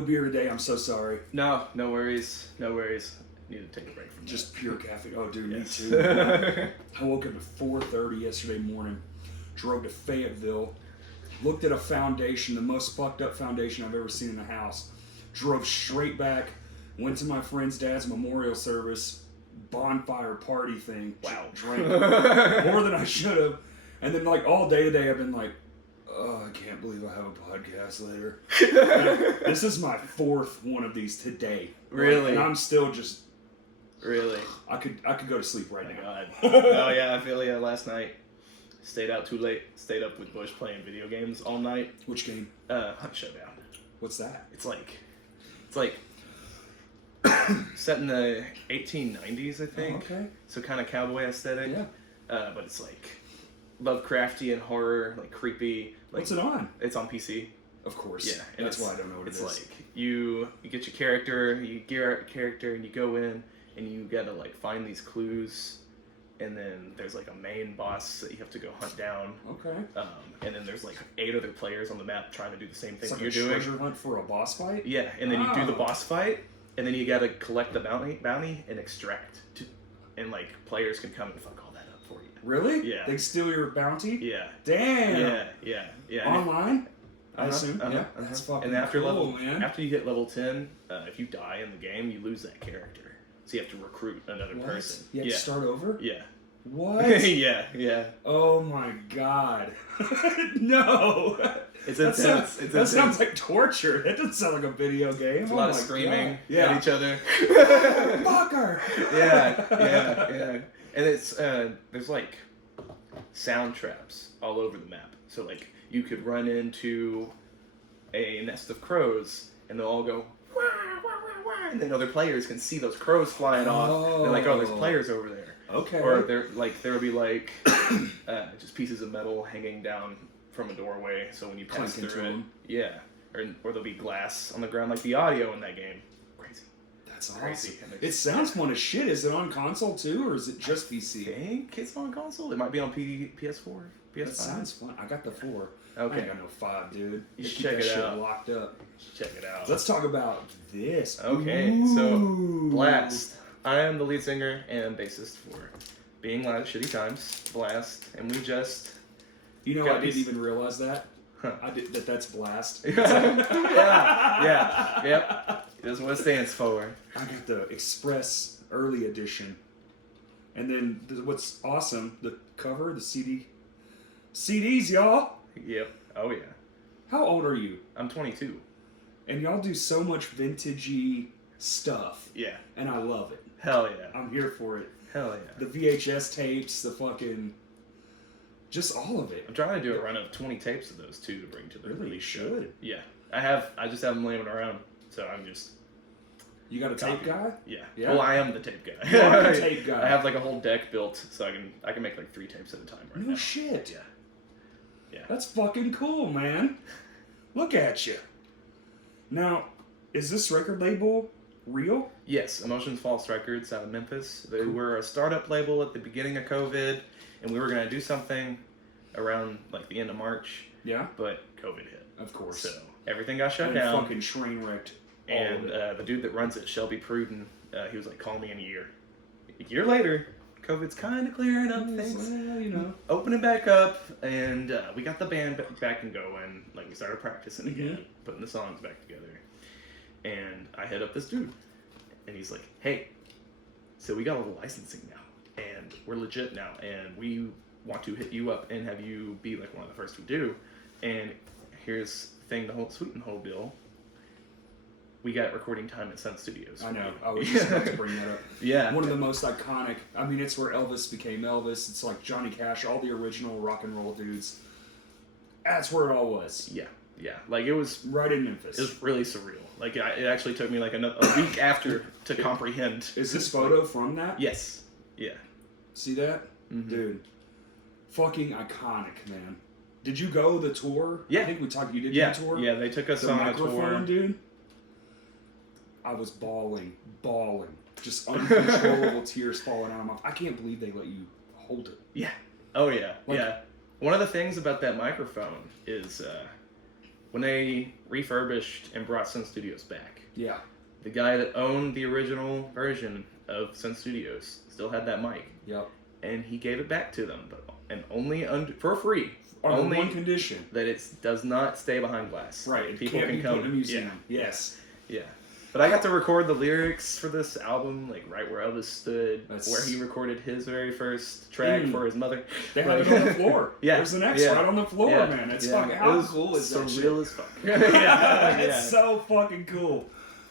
No beer today. I'm so sorry. No worries. No worries. Need to take a break from Just that. pure caffeine. Oh, dude, Yes. me too. I woke up at 4:30 yesterday morning, drove to Fayetteville, looked at a foundation, the most fucked up foundation I've ever seen in a house, drove straight back, went to my friend's dad's memorial service, bonfire party thing. Wow. Drank more than I should have. And then, like, all day today, I've been like, oh, I can't believe I have a podcast later. This is my fourth one of these today. Really? And I'm still just... Really? I could go to sleep right now. God. Oh yeah, I feel last night, stayed out too late. Stayed up with Bush playing video games all night. Which game? Hunt Showdown. What's that? It's like set in the 1890s, I think. Oh, okay. So kind of cowboy aesthetic. Yeah. But it's like Lovecrafty and horror, like creepy. Like, What's it on? It's on PC. Of course. Yeah, and that's why I don't know what it is. It's like you get your character, you gear out your character, and you go in, and you gotta like find these clues, and then there's like a main boss that you have to go hunt down. Okay. And then there's like 8 other players on the map trying to do the same thing It's like you're a doing. treasure hunt for a boss fight? Yeah, and then you do the Oh. boss fight, and then you gotta collect the bounty and extract. And like players can come and fuck all that up for you. Really? Yeah. They steal your bounty? Yeah. Damn. Yeah. Online? I Uh-huh, assume. uh-huh, Yeah. uh-huh. That's fucking And after cool, man. after you hit level 10, if you die in the game, you lose that character. So you have to recruit another What? person. You have to start over? Yeah. What? yeah. Oh my god. No. It's That intense. sounds, sounds like torture. That doesn't sound like a video game. It's a Oh lot of my screaming God. at each other. Fucker. yeah. And it's there's like sound traps all over the map. So like you could run into a nest of crows and they'll all go wah, wah, wah, wah, and then other players can see those crows flying off. They're like, oh, there's players over there. Okay. Or there'll be like just pieces of metal hanging down from a doorway. So when you pass Clink through into it, 'em. yeah. Or there'll be glass on the ground, like the audio in that game. Crazy. That's Crazy. awesome. It sounds fun as shit. Is it on console too, or is it just I PC? think it's on console. It might be on PS4, PS5. That sounds fun. I got the 4. Okay. I ain't got no 5, dude. You They should keep check that it shit out. locked up. Check it out. Let's talk about this. Okay, so Ooh. Blast. I am the lead singer and bassist for Being Loud at Shitty Times, Blast, and we just You know, got I didn't these- even realize that. Huh. That's Blast. Yep. That's what it stands for. I got the Express Early Edition. And then what's awesome, the cover, the CD. CDs, y'all. Yep. Oh yeah. How old are you? I'm 22. And y'all do so much vintagey stuff. Yeah. And I love it. Hell yeah. I'm here for it. Hell yeah. The VHS tapes, the fucking... Just all of it. I'm trying to do a run of 20 tapes of those too to bring to the Really? release show. Should. Yeah. I just have them laying around. So I'm just You got a tape guy? Yeah. Yeah? Well, I am the tape guy. You are the tape guy. I have like a whole deck built, so I can make like 3 tapes at a time right No now. shit. Yeah. Yeah. That's fucking cool, man. Look at you. Now, is this record label real? Yes, Emotions False Records out of Memphis. They were a startup label at the beginning of COVID, and we were gonna do something around like the end of March, Yeah, but COVID hit. of course. So everything got shut And down. fucking train wrecked. all And of it. the dude that runs it, Shelby Pruden, he was like, call me in a year. A year later, COVID's kind of clearing up things. Well, you know. Opening back up, and we got the band back and going. Like, we started practicing again, putting the songs back together. And I hit up this dude, and he's like, hey, so we got all the licensing now, and we're legit now, and we want to hit you up and have you be like one of the first to do. And here's the thing, the whole sweeten whole deal. We got recording time at Sun Studios. I know. I was just about to bring that up. Yeah. One of the most iconic. I mean, it's where Elvis became Elvis. It's like Johnny Cash, all the original rock and roll dudes. That's where it all was. Yeah. Like, it was Right in Memphis. really surreal. Like, it actually took me like a week after to comprehend. Is this photo from that? Yes. Yeah. See that? Mhm. Dude. Fucking iconic, man. Did you go the tour? Yeah. I think we talked. You did Yeah. the tour? Yeah, they took us The on a microphone, tour. dude. I was bawling. Just uncontrollable tears falling out of my... I can't believe they let you hold it. Yeah. Oh, yeah. Like- yeah. One of the things about that microphone is when they refurbished and brought Sun Studios back, Yeah. the guy that owned the original version of Sun Studios still had that mic, Yep. and he gave it back to them, but and only for free. On Only one condition. that it does not stay behind glass. Right. It People can't can be come. put in a museum. Yes. Yeah. But I got to record the lyrics for this album, like right where Elvis stood, where he recorded his very first track for his mother. They have it on the floor. Yeah. There's an X right on the floor, man. It's fucking, how cool is that shit? Surreal as fuck. It's so fucking cool.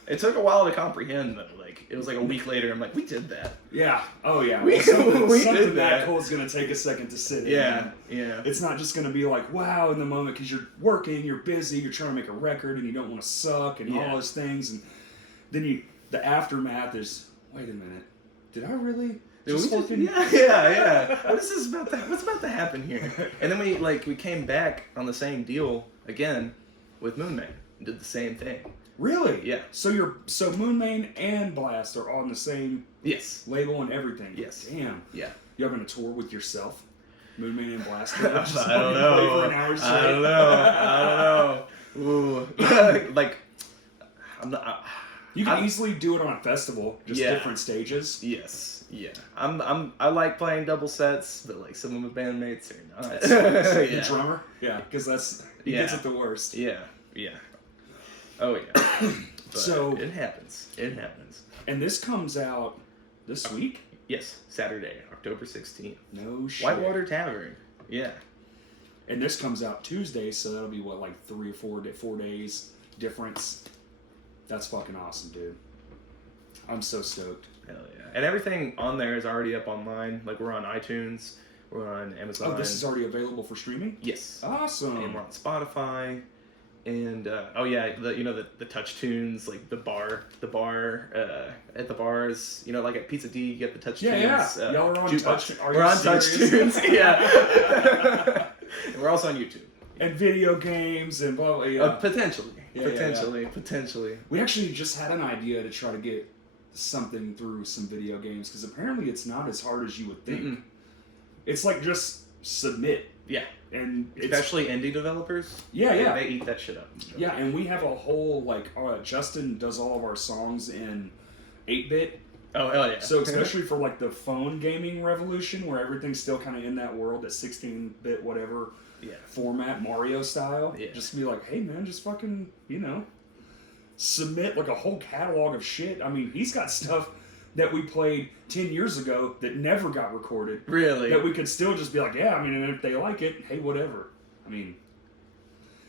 It took a while to comprehend, though. Like, it was like a week later, I'm like, we did that. Yeah. Oh, yeah. We Something did that that. cool is going to take a second to sit in. Yeah, Man. yeah. It's not just going to be like, wow, in the moment, because you're working, you're busy, you're trying to make a record, and you don't want to suck, and all those things. And then the aftermath is, wait a minute, did I really? Yeah. What's about to happen here? And then we came back on the same deal again with Moon Man and did the same thing. Really? Yeah. So Moon Man and Blast are on the same label and everything. Yes. Damn. Yeah. You having a tour with yourself? Moon Man and Blast? I don't know. Ooh. Like, I'm not. You can easily do it on a festival, just different stages. Yes. Yeah. I like playing double sets, but like some of my bandmates are not. The drummer? Yeah, because he gets it the worst. Yeah. Oh yeah. But so it happens. And this comes out this week? Yes, Saturday, October 16th. No shit. Whitewater Tavern. Yeah. And this comes out Tuesday, so that'll be what, like 3 or 4 days difference. That's fucking awesome, dude. I'm so stoked. Hell yeah. And everything on there is already up online. Like, we're on iTunes, we're on Amazon. Oh, this is already available for streaming? Yes. Awesome. And we're on Spotify. And the touch tunes, like the bar at the bars, like at Pizza D, you get the touch tunes. Yeah. Y'all are on touch. We're on touch tunes. Yeah. And we're also on YouTube. And video games and blah blah. Yeah. Potentially. We actually just had an idea to try to get something through some video games because apparently it's not as hard as you would think. Mm-mm. It's like just submit. Yeah. And especially indie developers. Yeah. They eat that shit up. Yeah, and we have a whole Justin does all of our songs in 8-bit. Oh hell yeah! So especially for like the phone gaming revolution, where everything's still kind of in that world, that 16-bit whatever format, Mario style. Yeah. Just be like, hey man, just fucking submit like a whole catalog of shit. I mean, he's got stuff that we played 10 years ago that never got recorded. Really? That we could still just be like, yeah, I mean, and if they like it, hey, whatever. I mean,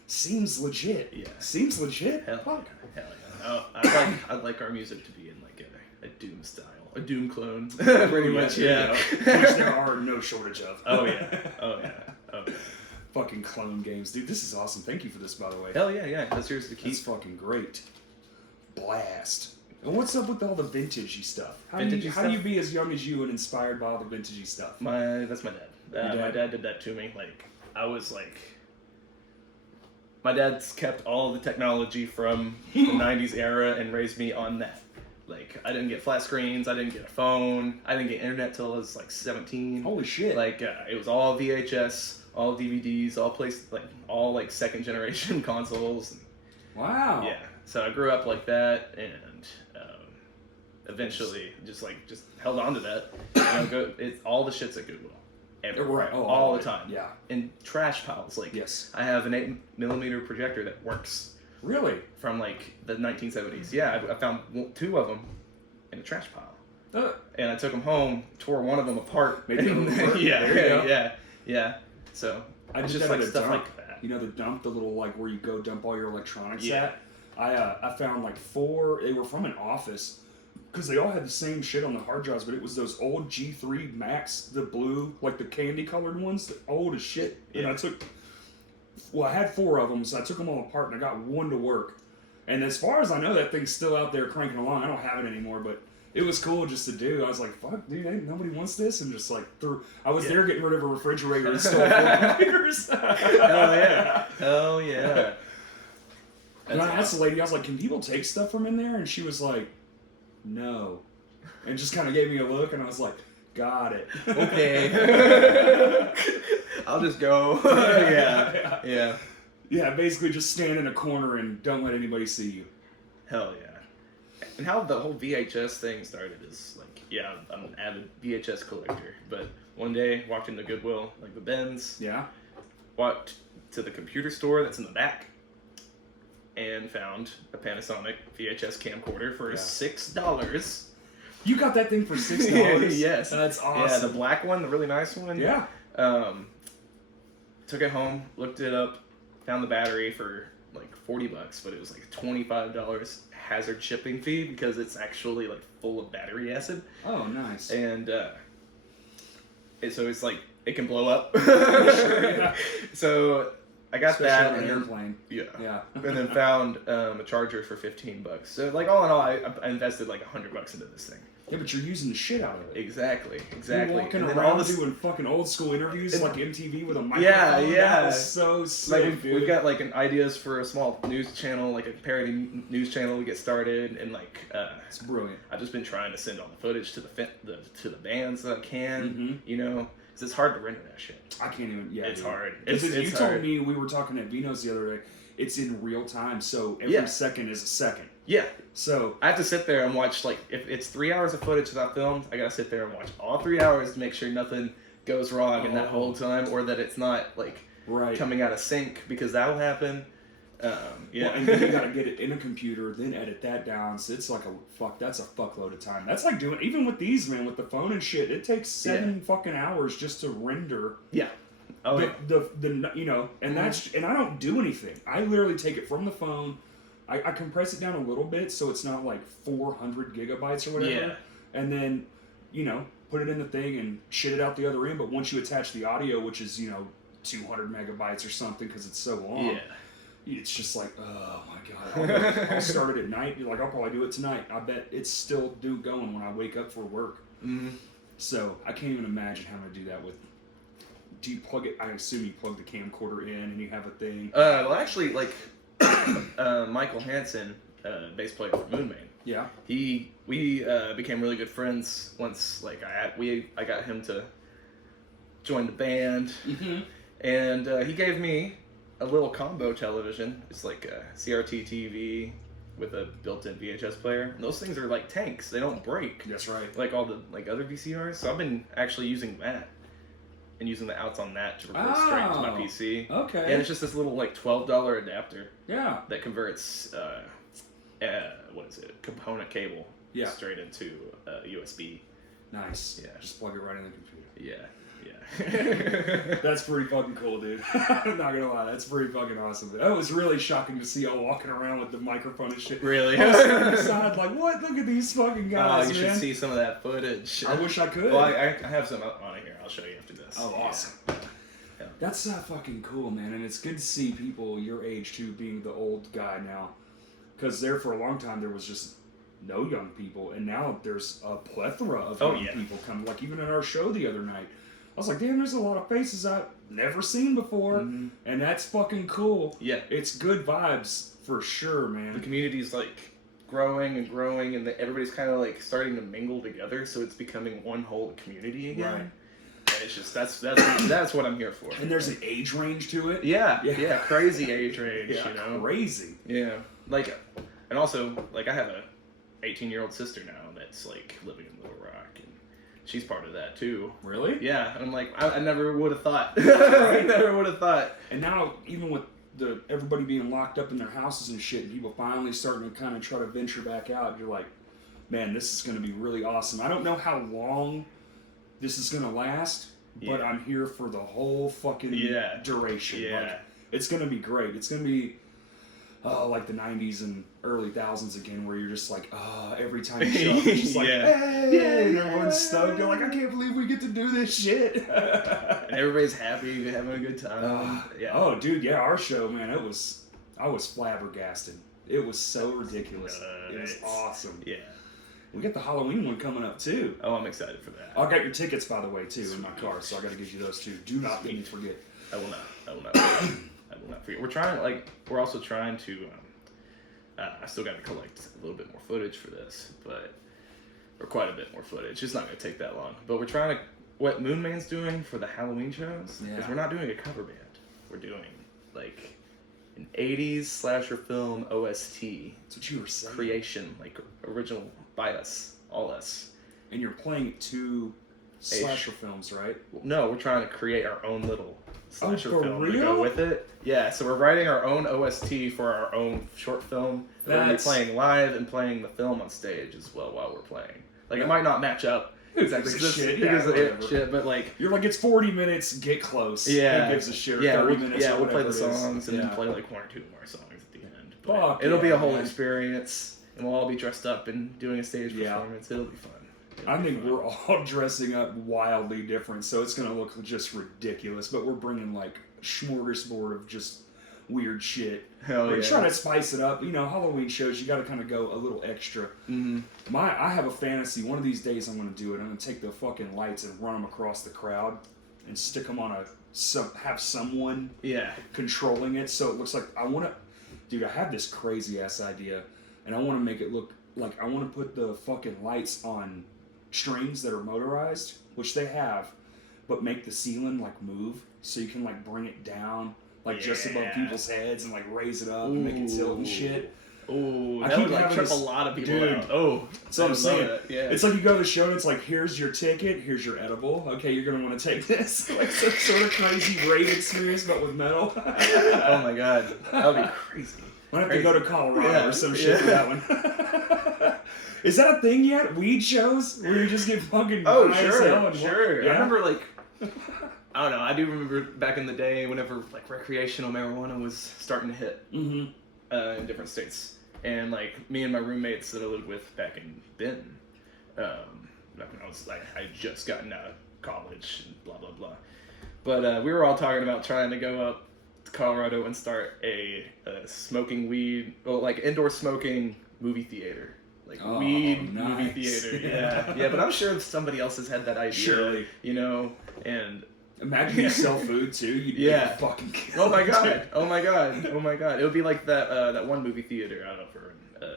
seems legit. Yeah. Seems legit. Hell yeah. Oh, I'd like our music to be in like a Doom style. A Doom clone. Pretty much, yeah. Which there are no shortage of. Oh yeah. Fucking clone games. Dude, this is awesome. Thank you for this, by the way. Hell yeah. That's yours to keep. That's fucking great. Blast. And what's up with all the vintagey stuff? How do you be as young as you and inspired by all the vintagey stuff? That's my dad. My dad did that to me. Like, I was like... My dad's kept all the technology from the 90s era and raised me on that. Like, I didn't get flat screens, I didn't get a phone, I didn't get internet till I was like 17. Holy shit. Like, it was all VHS, all DVDs, all second generation consoles. Wow. Yeah. So I grew up like that, and eventually just held on to that. It's all the shit's at Goodwill. Everywhere. Right. All the time. Yeah. In trash piles. Like, yes. I have an 8mm projector that works. Really? From like the 1970s. Yeah, I found 2 of them in a trash pile. And I took them home, tore one of them apart. Yeah. So I just did like that at a stuff dump. like that. You know the dump, the little where you go dump all your electronics at? I found 4, they were from an office, because they all had the same shit on the hard drives, but it was those old G3 Max, the blue, the candy colored ones, old as shit. And I had 4 of them, so I took them all apart and I got one to work. And as far as I know, that thing's still out there cranking along. I don't have it anymore, but it was cool just to do. I was like, fuck, dude, ain't nobody wants this? And just I was there getting rid of a refrigerator and stole 4 computers. Hell yeah. And I asked the lady, I was like, can people take stuff from in there? And she was like, no. And just kind of gave me a look, and I was like, got it. Okay. I'll just go. Yeah. Yeah, basically just stand in a corner and don't let anybody see you. Hell yeah. And how the whole VHS thing started is like, yeah, I'm an avid VHS collector. But one day, walked into Goodwill, like the Benz. Yeah. Walked to the computer store that's in the back and found a Panasonic VHS camcorder for $6. You got that thing for $6? Yes. That's awesome. Yeah, the black one, the really nice one. Yeah. Took it home, looked it up, found the battery for like $40, but it was like $25 hazard shipping fee because it's actually like full of battery acid. Oh, nice. And so it's like it can blow up. Sure, yeah. So I got Especially that on and an then, airplane. yeah. And then found a charger for $15. So like all in all, I invested like $100 into this thing. Yeah, but you're using the shit out of it. Exactly. You're walking And then around all this, doing fucking old school interviews like MTV with a microphone. Yeah. That was so sick, like dude. we've got like an ideas for a small news channel, like a parody news channel to get started, and like It's brilliant. I've just been trying to send all the footage to the bands that I can, Mhm. you know, because it's hard to render that shit. I can't even. Yeah, It's dude. hard. Because It's you hard. told me we were talking at Vino's the other day. It's in real time, so every second is a second. Yeah. So I have to sit there and watch, like, if it's 3 hours of footage that I filmed, I gotta sit there and watch all 3 hours to make sure nothing goes wrong in that whole time, or that it's not, like, coming out of sync, because that'll happen. Yeah. Well, and then you gotta get it in a computer, then edit that down. So it's like that's a fuckload of time. That's like doing, even with these, man, with the phone and shit, it takes 7 fucking hours just to render. Yeah. Oh, the you know, and that's, and I don't do anything. I literally take it from the phone. I compress it down a little bit so it's not like 400 gigabytes or whatever. Yeah. And then, you know, put it in the thing and shit it out the other end. But once you attach the audio, which is, you know, 200 megabytes or something because it's so long, it's just like, oh my God. I'll start it at night. You're like, I'll probably do it tonight. I bet it's still going when I wake up for work. Mm-hmm. So I can't even imagine having to do that with. Do you plug it? I assume you plug the camcorder in and you have a thing. Well, actually, like, Michael Hansen, bass player for Moon Main. Yeah. We became really good friends once. Like I got him to join the band, and he gave me a little combo television. It's like a CRT TV with a built-in VHS player. And those things are like tanks; they don't break. That's right. Like all the other VCRs. So I've been actually using that. And using the outs on that to record straight to my PC. Okay. And it's just this little like $12 adapter. Yeah. That converts what is it? Component cable. Yeah. Straight into USB. Nice. Yeah. Just plug it right in the computer. Yeah. That's pretty fucking cool, dude. I'm not gonna lie, that's pretty fucking awesome. That was really shocking to see y'all walking around with the microphone and shit. Really? I was on the side like, what? Look at these fucking guys, you man. should see some of that footage. I wish I could. Well, I have some on here. I'll show you after this. Oh, awesome. Yeah. That's fucking cool, man. And it's good to see people your age, too, being the old guy now. Because there, for a long time, there was just no young people. And now there's a plethora of young people coming. Like, even at our show the other night, I was like, damn, there's a lot of faces I've never seen before. Mm-hmm. And that's fucking cool. Yeah. It's good vibes, for sure, man. The community's, like, growing, and everybody's kind of, like, starting to mingle together, so it's becoming one whole community again. Right. And it's just, that's what I'm here for. And there's an age range to it. Yeah, crazy age range, you know? Crazy. Yeah. Like, and also, like, I have a 18-year-old sister now that's, like, living in Little Rock, and she's part of that, too. Really? Yeah, and I'm like, I never would have thought. I never would have thought. And now, even with everybody being locked up in their houses and shit, and people finally starting to kind of try to venture back out, you're like, man, this is going to be really awesome. I don't know how long this is going to last, but I'm here for the whole fucking duration. Yeah. Like, it's going to be great. It's going to be like the 90s and early thousands again, where you're just like, every time you show up, it's just like, hey, and everyone's stoked. You're like, I can't believe we get to do this shit. And everybody's happy, having a good time. Oh, dude, our show, man, I was flabbergasted. It was so ridiculous. It was awesome. Yeah. We got the Halloween one coming up, too. Oh, I'm excited for that. I got your tickets, by the way, too, in my car, so I got to give you those, too. Do not let me forget. I will not. I will not forget. We're also trying to, I still got to collect a little bit more footage for this, or quite a bit more footage. It's not going to take that long. But we're trying to, what Moon Man's doing for the Halloween shows is we're not doing a cover band. We're doing, like, an 80s slasher film OST That's what you were saying. creation, like original by us, all us. And you're playing 2 slasher films, right? No, we're trying to create our own little slasher for film to real? go with it. Yeah, so we're writing our own OST for our own short film. We're going to be playing live and playing the film on stage as well while we're playing. Like, it might not match up. Who gives a shit? Yeah, whatever. But like, you're like, it's 40 minutes, get close. yeah, Who gives a shit? Or yeah, 30 minutes. yeah, or we'll play whatever the it is. songs and then Yeah. play like 1 or 2 more songs at the end. Fuck It'll be a whole man. experience, and we'll all be dressed up and doing a stage Yeah. performance. It'll be fun. I think we're all dressing up wildly different, so it's gonna look just ridiculous. But we're bringing like a smorgasbord of just weird shit. Hell We're yeah. trying to spice it up. You know, Halloween shows you got to kind of go a little extra. Mm-hmm. I have a fantasy. One of these days, I'm gonna do it. I'm gonna take the fucking lights and run them across the crowd, and stick them on have someone Yeah. controlling it, so it looks like dude, I have this crazy ass idea, and I want to make it look like I want to put the fucking lights on strings that are motorized, which they have, but make the ceiling like move, so you can like bring it down like just above Yeah. people's heads and like raise it up and make it tilt and shit. Ooh, I that keep would like having trip this- a lot of people Dude, out. Oh, that's what I'm saying. Yeah. It's like you go to the show and it's like, here's your ticket, here's your edible. Okay, you're gonna want to take this. Like some sort of crazy raid experience, but with metal. Oh my god, that would be crazy. Might have to go to Colorado Yeah, or some shit for that one. Is that a thing yet? Weed shows where you just get fucking Oh high as hell and sure. Yeah? I remember like, I don't know. I do remember back in the day whenever like recreational marijuana was starting to hit Mm-hmm. in different states, and like me and my roommates that I lived with back in Benton, back when I was like I had just gotten out of college and blah blah blah, but we were all talking about trying to go up to Colorado and start a smoking weed, well, like indoor smoking movie theater. Like Oh, weed nice. movie theater, yeah, but I'm sure somebody else has had that idea, Surely. you know, and Imagine you sell food too. You'd Yeah. be fucking killed. oh my god, oh my god, oh my god, it would be like that one movie theater out over in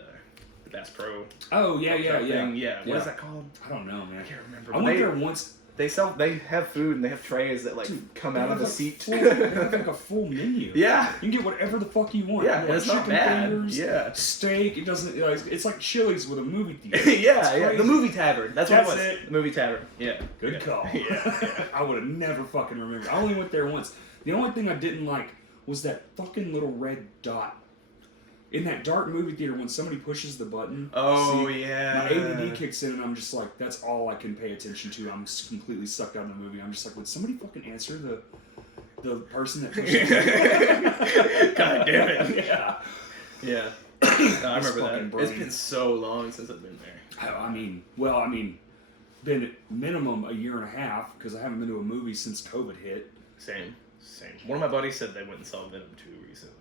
the Bass Pro. Oh yeah, yeah, yeah. Thing. Yeah, what Yeah. is that called? I don't know, man. I can't remember. I but went there once. They have food and they have trays that like come out of the seat. They have like a full menu. Yeah. You can get whatever the fuck you want. Yeah, You and it's not chicken bad. fingers, Yeah. steak. It doesn't. It's like Chili's with a movie theater. yeah, It's yeah. crazy. The movie tavern. That's what That's it was. it. The movie tavern. Yeah. Good yeah. call. Yeah. I would have never fucking remembered. I only went there once. The only thing I didn't like was that fucking little red dot. In that dark movie theater, when somebody pushes the button, Oh see, yeah. my ADD kicks in, and I'm just like, that's all I can pay attention to. I'm just completely sucked out of the movie. I'm just like, would somebody fucking answer the person that pushes the God damn it. Yeah. Yeah. No, I remember fucking that. It's brain. been so long since I've been there. I mean, been minimum a year and a half, because I haven't been to a movie since COVID hit. Same. One of my buddies said they went and saw Venom 2 recently.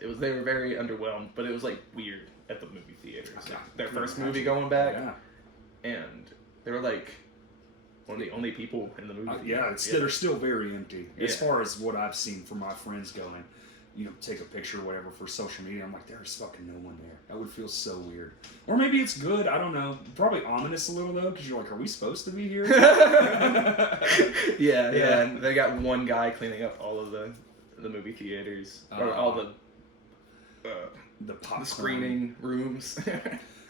They were very underwhelmed, but it was like weird at the movie theaters. Like, their first movie going back, Yeah. and they were like one of the only people in the movie theater. Yeah, they're still very empty. As Yeah. far as what I've seen from my friends going, take a picture or whatever for social media, I'm like, there's fucking no one there. That would feel so weird. Or maybe it's good, I don't know. Probably ominous a little though, because you're like, are we supposed to be here? yeah. And they got one guy cleaning up all of the movie theaters or all the popcorn. screening rooms.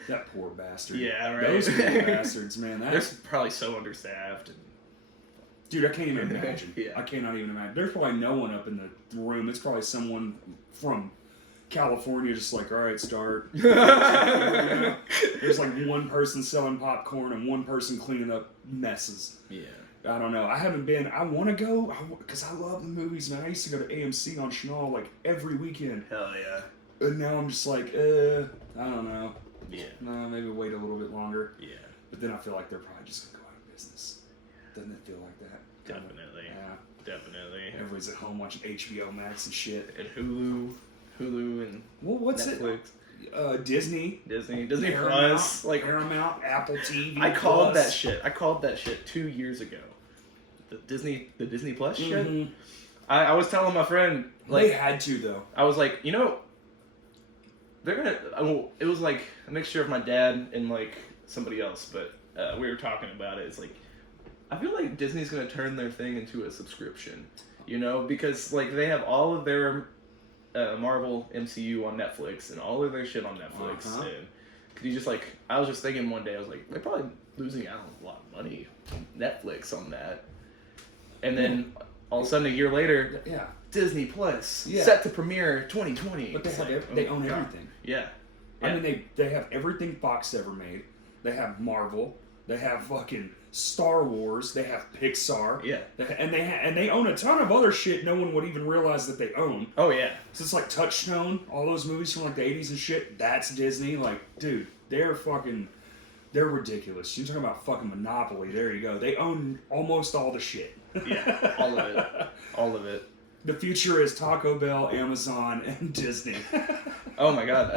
That poor bastard. Yeah, right. Those poor bastards, man. They're probably so understaffed. Dude, I can't even imagine. Yeah. I cannot even imagine. There's probably no one up in the room. It's probably someone from California just like, all right, start. There's like one person selling popcorn and one person cleaning up messes. Yeah. I don't know. I haven't been. I want to go because I love the movies, man. I used to go to AMC on Chenal like every weekend. Hell yeah. And now I'm just like, I don't know. Yeah. Maybe wait a little bit longer. Yeah. But then I feel like they're probably just going to go out of business. Doesn't it feel like that? Definitely. Yeah. Definitely. Everybody's at home watching HBO Max and shit. And Hulu and Well, what's Netflix. it? Disney Disney Paramount, Plus, like Paramount, Apple TV. I called Plus. that shit. I called that shit 2 years ago. The Disney Plus shit. Mhm. I was telling my friend They had to though. I was like, they're gonna. Well, it was like a mixture of my dad and like somebody else, but we were talking about it. It's like I feel like Disney's gonna turn their thing into a subscription, because like they have all of their Marvel MCU on Netflix and all of their shit on Netflix. Uh-huh. And could you just like, I was just thinking one day, I was like, they're probably losing out a lot of money on Netflix on that. And then all of a sudden a year later, Yeah. Disney Plus Yeah. set to premiere 2020. But they It's have like, they oh own my God. everything. Yeah. I mean, they have everything Fox ever made. They have Marvel. They have fucking Star Wars. They have Pixar. Yeah. And they own a ton of other shit no one would even realize that they own. Oh yeah. So it's like Touchstone, all those movies from like the 80s and shit. That's Disney. Like, dude, they're ridiculous. You're talking about fucking monopoly. There you go. They own almost all the shit. Yeah. All of it. All of it. The future is Taco Bell, Amazon, and Disney. Oh my God.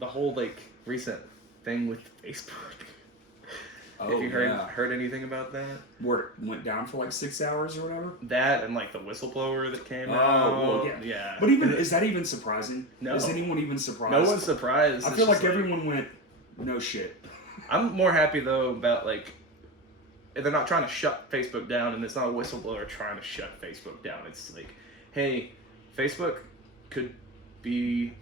The whole like recent thing with Facebook. Have you heard anything about that? Where it went down for like 6 hours or whatever? That and like the whistleblower that came Oh, out. well, yeah. But is that even surprising? No. Is anyone even surprised? No one's surprised. I It's feel like just everyone went, no shit. I'm more happy though about like they're not trying to shut Facebook down, and it's not a whistleblower trying to shut Facebook down. It's like, hey, Facebook could be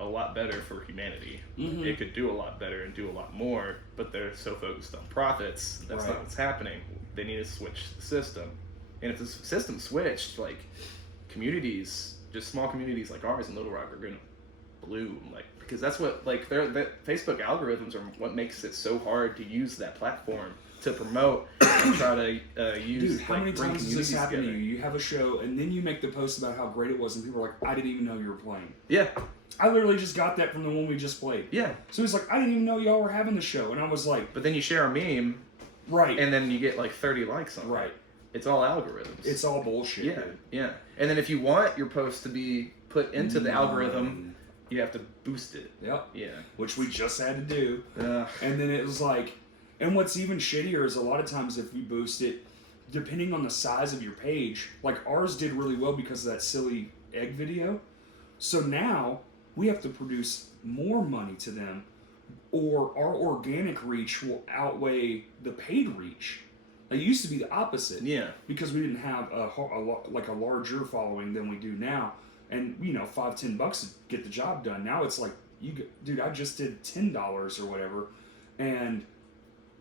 a lot better for humanity. Mm-hmm. It could do a lot better and do a lot more, but they're so focused on profits. That's Right. not what's happening. They need to switch the system. And if the system switched, like communities, just small communities like ours in Little Rock are going to bloom. Like, because that's what, like, Facebook algorithms are what makes it so hard to use that platform to promote and try to use. Dude, how like, many bring times does this communities happen to together. you? You have a show, and then you make the post about how great it was, and people are like, I didn't even know you were playing. Yeah, I literally just got that from the one we just played. yeah. So he's like, I didn't even know y'all were having the show. And I was like, But then you share a meme, right. and then you get like 30 likes on it. Right. It's all algorithms. It's all bullshit. Yeah, Dude. yeah. And then if you want your post to be put into the Mm. algorithm, you have to boost it. Yep. Yeah. Which we just had to do. Ugh. And then it was like, and what's even shittier is a lot of times if we boost it, depending on the size of your page, like ours did really well because of that silly egg video. So now we have to produce more money to them, or our organic reach will outweigh the paid reach. It used to be the opposite. Yeah. Because we didn't have a larger following than we do now. And, you know, $5-10 to get the job done. Now it's like, dude, I just did $10 or whatever, and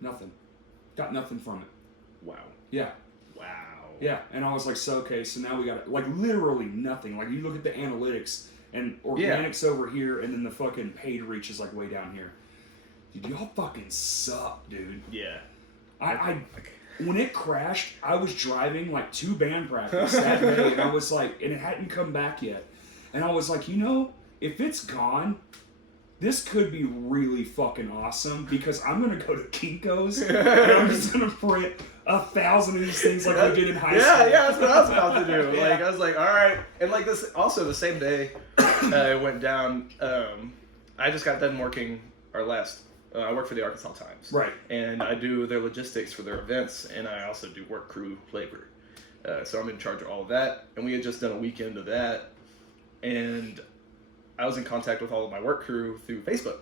nothing. Got nothing from it. Wow. Yeah. Wow. Yeah. And I was like, so now we got, like, literally nothing. Like, you look at the analytics, and organics over here, and then the fucking paid reach is, like, way down here. Dude, y'all fucking suck, dude. Yeah. When it crashed, I was driving like to band practice that day, and I was like, and it hadn't come back yet. And I was like, you know, if it's gone, this could be really fucking awesome because I'm going to go to Kinko's and I'm just going to print 1,000 of these things like I did in high school. Yeah, that's what I was about to do. Yeah. Like, I was like, all right. And like this, also the same day I went down, I just got done working our last, I work for the Arkansas Times. Right. And I do their logistics for their events, and I also do work crew labor. So I'm in charge of all of that. And we had just done a weekend of that. And I was in contact with all of my work crew through Facebook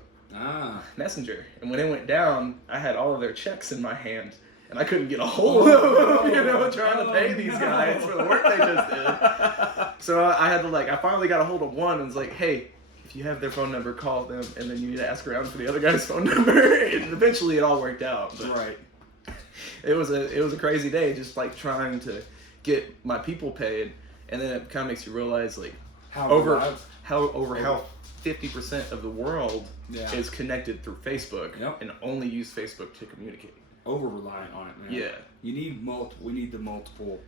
Messenger. And when it went down, I had all of their checks in my hand. And I couldn't get a hold of them, you know, trying to pay these guys for the work they just did. So I had to, like, I finally got a hold of one and was like, hey, if you have their phone number, call them, and then you need to ask around for the other guy's phone number. And eventually it all worked out. But Right. It was a crazy day, just like trying to get my people paid, and then it kind of makes you realize like how 50% of the world is connected through Facebook and only use Facebook to communicate. Over reliant on it, man. Yeah. You need we need the multiple,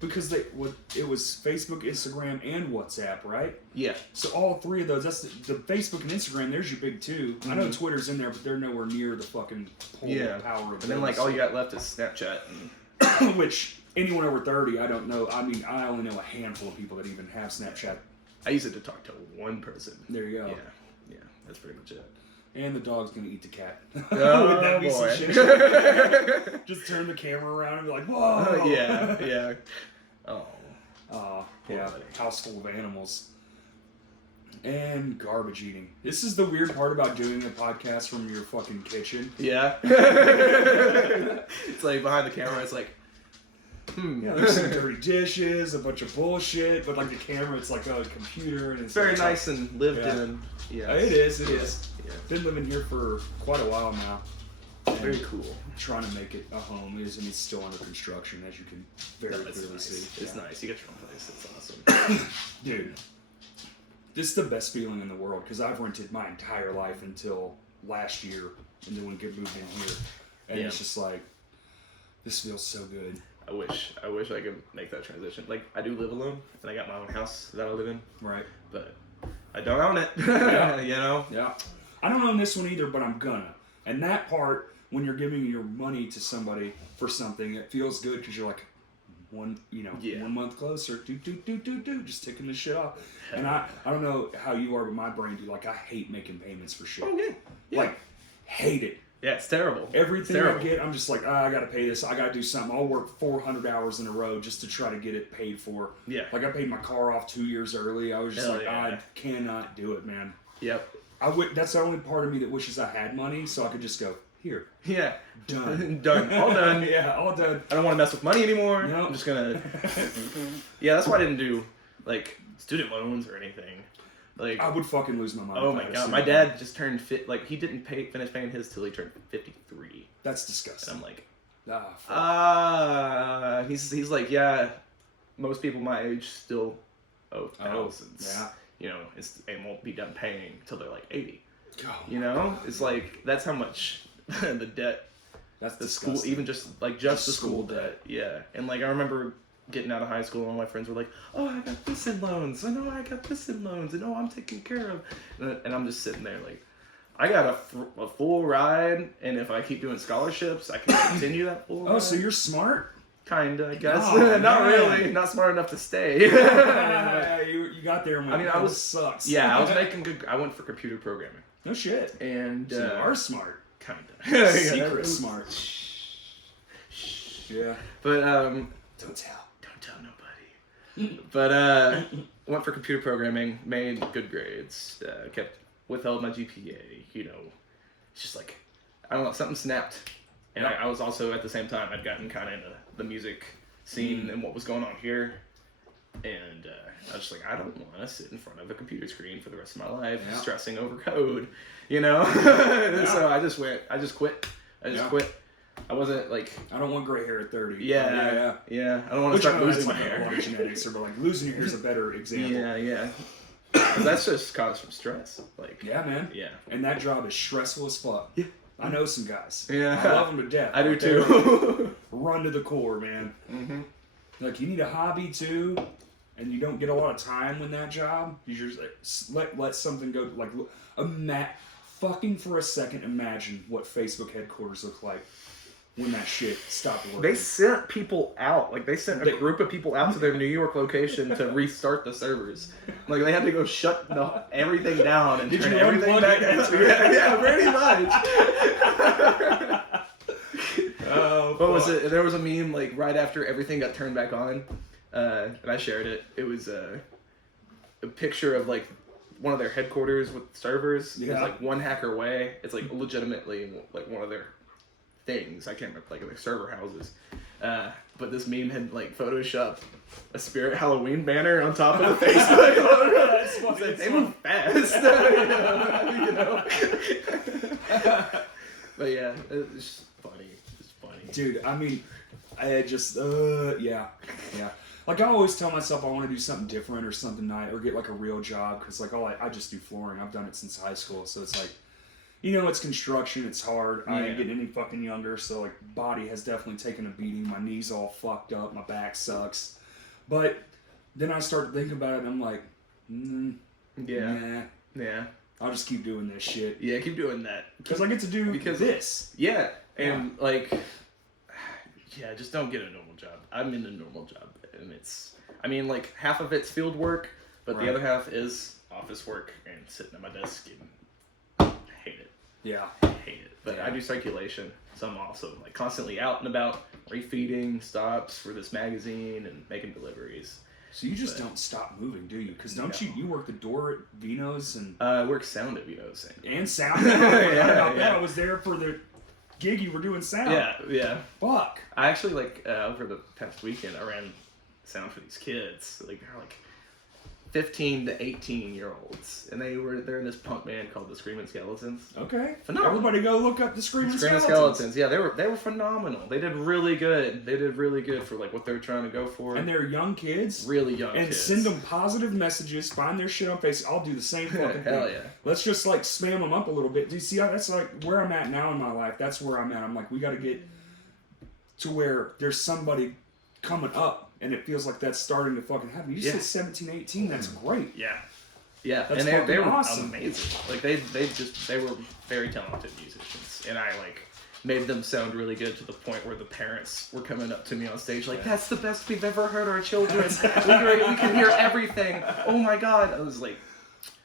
because it was Facebook, Instagram, and WhatsApp, right? Yeah. So all three of those, that's the Facebook and Instagram, there's your big two. Mm-hmm. I know Twitter's in there, but they're nowhere near the fucking power of And then like all you got left is Snapchat. Which anyone over 30, I don't know. I mean, I only know a handful of people that even have Snapchat. I use it to talk to one person. There you go. Yeah, that's pretty much it. And the dog's gonna eat the cat. Oh, Would that be boy. some shit? Just turn the camera around and be like, whoa! Yeah. Oh. Yeah. House full of animals. And garbage eating. This is the weird part about doing a podcast from your fucking kitchen. Yeah. It's like behind the camera, it's like, Yeah, there's some dirty dishes, a bunch of bullshit, but like the camera, it's like a computer, and it's very like, nice and lived Yeah. in. Yeah, It is. It is. Yeah. Been living here for quite a while now. and Very cool. Trying to make it a home is, and it's still under construction, as you can very clearly nice. see. It's Yeah. nice. You got your own place. It's awesome. Dude, this is the best feeling in the world because I've rented my entire life until last year, and then when we moved in here, and it's just like, this feels so good. I wish I could make that transition. Like, I do live alone, and I got my own house that I live in, Right. but I don't own it. Yeah. You know? Yeah. I don't own this one either, but I'm gonna. And that part, when you're giving your money to somebody for something, it feels good because you're like, one month closer, just ticking this shit off. And I don't know how you are, but my brain, dude, like, I hate making payments for shit. Oh, yeah. Like, hate it. Yeah, it's terrible. Everything I get, I'm just like, I gotta pay this. I gotta do something. I'll work 400 hours in a row just to try to get it paid for. Yeah. Like, I paid my car off 2 years early. I was just Hell like, yeah. I cannot do it, man. Yep. That's the only part of me that wishes I had money, so I could just go, here, Yeah. done. Done. All done. Yeah, all done. I don't want to mess with money anymore. Nope. I'm just gonna. Yeah, that's why I didn't do like student loans or anything. Like, I would fucking lose my mind. oh if I my had god, seen my that. dad just turned he didn't finish paying his till he turned 53. That's And disgusting. I'm like, Fuck. he's like, yeah, most people my age still owe thousands. Yeah. You know, and won't be done paying till they're like 80. God. You know, it's like that's how much the debt. That's The disgusting. school, even just the school debt. Yeah, and like I remember getting out of high school, and all my friends were like, "Oh, I got this in loans. I know I got this in loans, and oh, I'm taken care of." And I'm just sitting there like, I got a full ride, and if I keep doing scholarships, I can continue that full ride. Oh, so you're smart? Kinda, I guess. Oh, Not man. really. Not smart enough to stay. Yeah, you got there and went, I mean, I was sucks. Yeah, I was making good. I went for computer programming, No shit. and So you are smart. kinda Secret smart. Yeah. But Don't tell. don't tell nobody. But went for computer programming, made good grades, withheld my GPA. You know, it's just like, I don't know, something snapped. And Yeah. I was also at the same time, I'd gotten kind of into the music scene and what was going on here. And I was just like, I don't want to sit in front of a computer screen for the rest of my life, Yeah. stressing over code, you know? So I just quit. I just quit. I wasn't like, I don't want gray hair at 30. yeah. I don't want to Which start I know losing that's my like a hair. lot of genetics, but like losing your hair is a better example. Yeah. 'Cause that's just caused from stress. Like, Yeah, man. yeah. And that job is stressful as fuck. Yeah. I know some guys. Yeah. I love them to death. I do Like, they're too. Run to the core, man. Mm-hmm. Like, you need a hobby too, and you don't get a lot of time in that job. You just like, let something go. Like, fucking for a second, imagine what Facebook headquarters look like when that shit stopped working. They sent people out. Like, they sent a group of people out to their New York location to restart the servers. Like, they had to go shut everything down and Did turn you everything unplug back it? on. Yeah, pretty much. Oh, What was fuck. it? There was a meme, like, right after everything got turned back on, and I shared it. It was a picture of, like, one of their headquarters with servers. It was, Yeah. like, one hacker away. It's, like, legitimately, like, one of their things. I can't remember, like, their server houses. But this meme had, like, photoshopped a Spirit Halloween banner on top of the Facebook logo. That's funny. It's like, It's they move fast. You know? But yeah, it's just funny. It's funny. Dude, I mean, I just, yeah. Like, I always tell myself I want to do something different or something nice or get, like, a real job because, like, I just do flooring. I've done it since high school, so it's like, you know, it's construction, it's hard. I ain't getting any fucking younger, so, like, body has definitely taken a beating. My knee's all fucked up, my back sucks. But then I start thinking about it, and I'm like, Yeah. nah, I'll just keep doing this shit. Yeah, keep doing that. Because I get to do this. Yeah, and like, yeah, just don't get a normal job. I'm in a normal job, and I mean, like, half of it's field work, but the other half is office work and sitting at my desk and hate it. Yeah. Hate it. But I do circulation, so I'm also like constantly out and about, refeeding stops for this magazine and making deliveries. So you just don't stop moving, do you? Because don't you work the door at Vino's and I work sound at Vito's. sound? I forgot about that. yeah. I was there for gig you were doing sound. Yeah. Fuck. I actually over the past weekend I ran sound for these kids. Like they're like 15 to 18-year-olds, and they're in this punk band called the Screaming Skeletons. Okay. Phenomenal. Everybody go look up the Screaming Skeletons. Skeletons. Yeah, they were phenomenal. They did really good. They did really good for like what they were trying to go for. And they're young kids. Really young and kids. Send them positive messages. Find their shit on Facebook. I'll do the same fucking thing. Hell yeah. Let's just like spam them up a little bit. Do you see how that's like where I'm at now in my life? That's where I'm at. I'm like, we got to get to where there's somebody coming up. And it feels like that's starting to fucking happen. You just said 17, 18. That's great. Yeah. That's and they were awesome. amazing. Like they were very talented musicians, and I like made them sound really good to the point where the parents were coming up to me on stage like, "That's the best we've ever heard our children. we can hear everything. Oh my god!" I was like,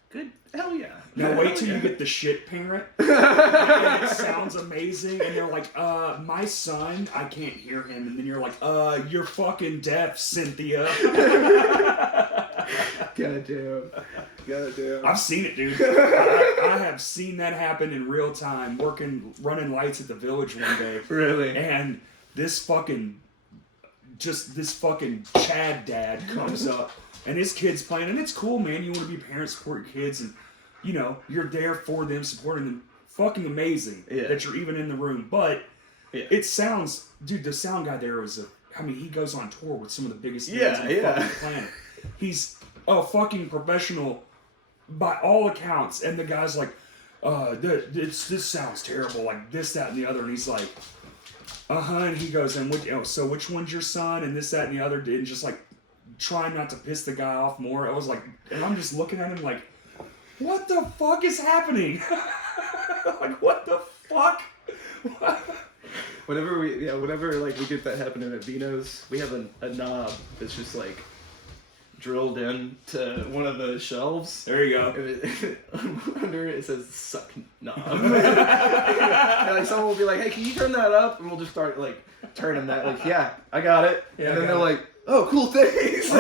"Good, hell yeah." Now wait till you get the shit parent. And it sounds amazing, and they're like, my son, I can't hear him. And then you're like, you're fucking deaf, Cynthia. Goddamn. I've seen it, dude. I have seen that happen in real time, running lights at the Village one day. Really? And this fucking Chad dad comes up, and his kid's playing, and it's cool, man. You want to be parents, support your kids, and you know, you're there for them, supporting them. Fucking amazing that you're even in the room. But it sounds, dude, the sound guy there is he goes on tour with some of the biggest bands on the fucking planet. He's a fucking professional by all accounts. And the guy's like, this sounds terrible, like this, that, and the other. And he's like, and he goes, and so which one's your son? And this, that, and the other. And just like trying not to piss the guy off more. I was like, and I'm just looking at him like, what the fuck is happening? Like, what the fuck? Whenever we get that happening at Vino's, we have a knob that's just like drilled in to one of the shelves. There you go. Under it says "suck knob." And like someone will be like, "Hey, can you turn that up?" And we'll just start like turning that. Like, yeah, I got it. Yeah, and then they're like, "Oh, cool, thanks."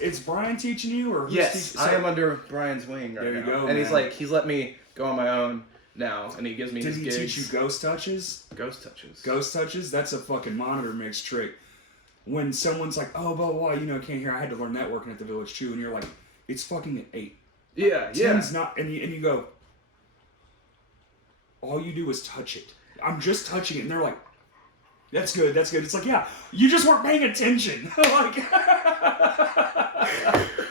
Is Brian teaching you, or who's yes, teaching? I am under Brian's wing right now. There you go, and man. he's let me go on my own now, and he gives me his gigs. Did he teach you ghost touches? Ghost touches. Ghost touches? That's a fucking monitor mix trick. When someone's like, oh, blah, blah, blah, can't hear. I had to learn networking at the Village too, and you're like, it's fucking at 8. Yeah, 10's not, and you go, all you do is touch it. I'm just touching it, and they're like, that's good. It's like, yeah, you just weren't paying attention. Like,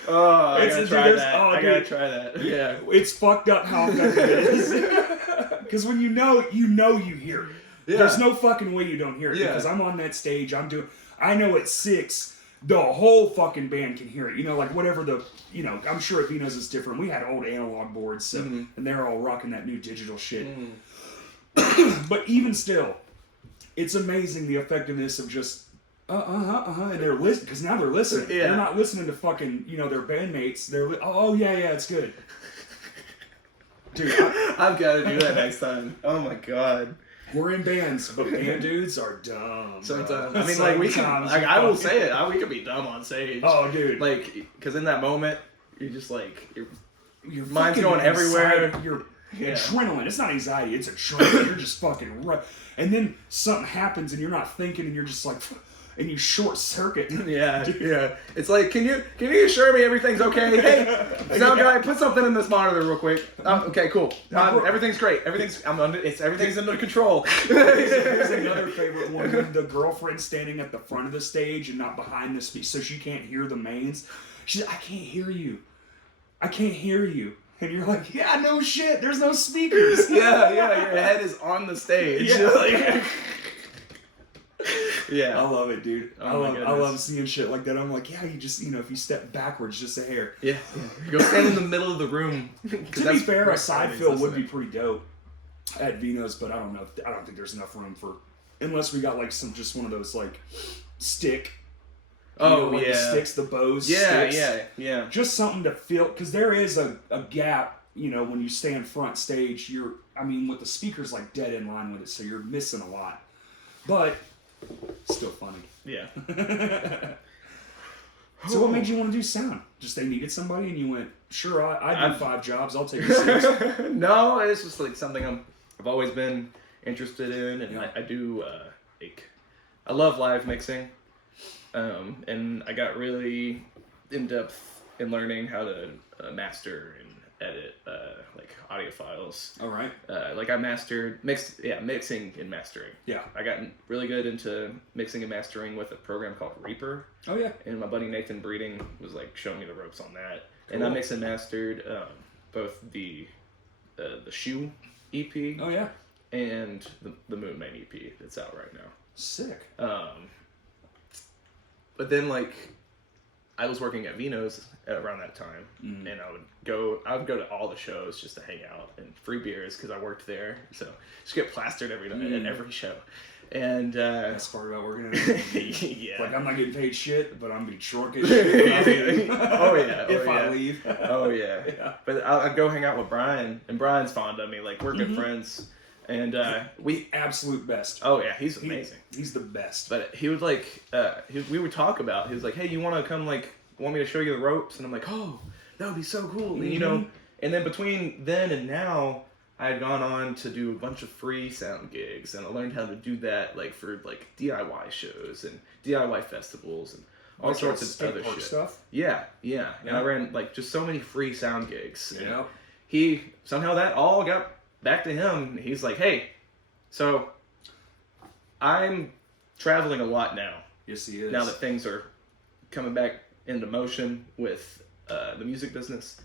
I gotta try that. Yeah. It's fucked up how effective it is. Because when you hear it. Yeah. There's no fucking way you don't hear it. Yeah. Because I'm on that stage, I know at 6, the whole fucking band can hear it. Like whatever I'm sure at Vino's it's different. We had old analog boards, so, and they're all rocking that new digital shit. But even still, it's amazing the effectiveness of just and they're listening, because now they're listening. Yeah. They're not listening to fucking their bandmates. They're it's good. Dude, I've got to do that next time. Oh my god. We're in bands, but band dudes are dumb. Sometimes. I mean, like we can. Like I will say it. We can be dumb on stage. Oh, dude. Like, because in that moment, you're just like your mind's going everywhere. Your adrenaline. It's not anxiety. It's adrenaline. You're just fucking right. And then something happens, and you're not thinking, and you're just like, and you short circuit. Yeah, yeah. It's like, can you assure me everything's okay? Hey, sound guy, put something in this monitor real quick. Okay, cool. Everything's great. Everything's under control. Here's another favorite one. The girlfriend standing at the front of the stage and not behind the speech, so she can't hear the mains. She's like, I can't hear you. And you're like, yeah, no shit. There's no speakers. Yeah. Your head is on the stage. Yeah. Yeah. I love it, dude. I love seeing shit like that. I'm like, yeah, you just, if you step backwards just a hair. Yeah. You go stand in the middle of the room. To be fair, a side fill would be pretty dope at Vino's, but I don't know. I don't think there's enough room unless we got like just one of those like stick. The sticks, the bows. Yeah, sticks. yeah. Just something to feel, because there is a gap, when you stand front stage, with the speakers like dead in line with it, so you're missing a lot. But still funny. Yeah. So what made you want to do sound? Just they needed somebody and you went, sure, I do 5 jobs, I'll take 6. No, it's just like something I've always been interested in, and Yeah. I do I love live mixing, and I got really in depth in learning how to master and edit like audio files. All right. Like I mixing and mastering. Yeah. I got really good into mixing and mastering with a program called Reaper, Oh yeah. and my buddy Nathan Breeding was like showing me the ropes on that. And I Cool. mixed and mastered both the Shoe EP Oh yeah. and the Moon Man EP that's out right now. Sick. But then like I was working at Vino's around that time, Mm. and I would go to all the shows just to hang out and free beers because I worked there. So just get plastered every night at every show. And That's part about working at yeah. Like I'm not getting paid shit, but I'm being short as shit when I leave. Oh yeah. If oh, I yeah. leave. Oh yeah. Yeah. But I'd go hang out with Brian, and Brian's fond of me. Like we're good friends, and we. Absolute best. Oh yeah, he's amazing. He's the best. But he would like, we would talk about. He was like, "Hey, you want to come? Like, want me to show you the ropes?" And I'm like, "Oh, that would be so cool." And, you know. And then between then and now, I had gone on to do a bunch of free sound gigs, and I learned how to do that like for like DIY shows and DIY festivals and all Like sorts skate of other park shit. stuff. Yeah. And Yeah. I ran like just so many free sound gigs. And Yeah. he somehow that all got back to him. He's like, "Hey, so I'm traveling a lot now. Yes, he is. Now that things are coming back into motion with the music business,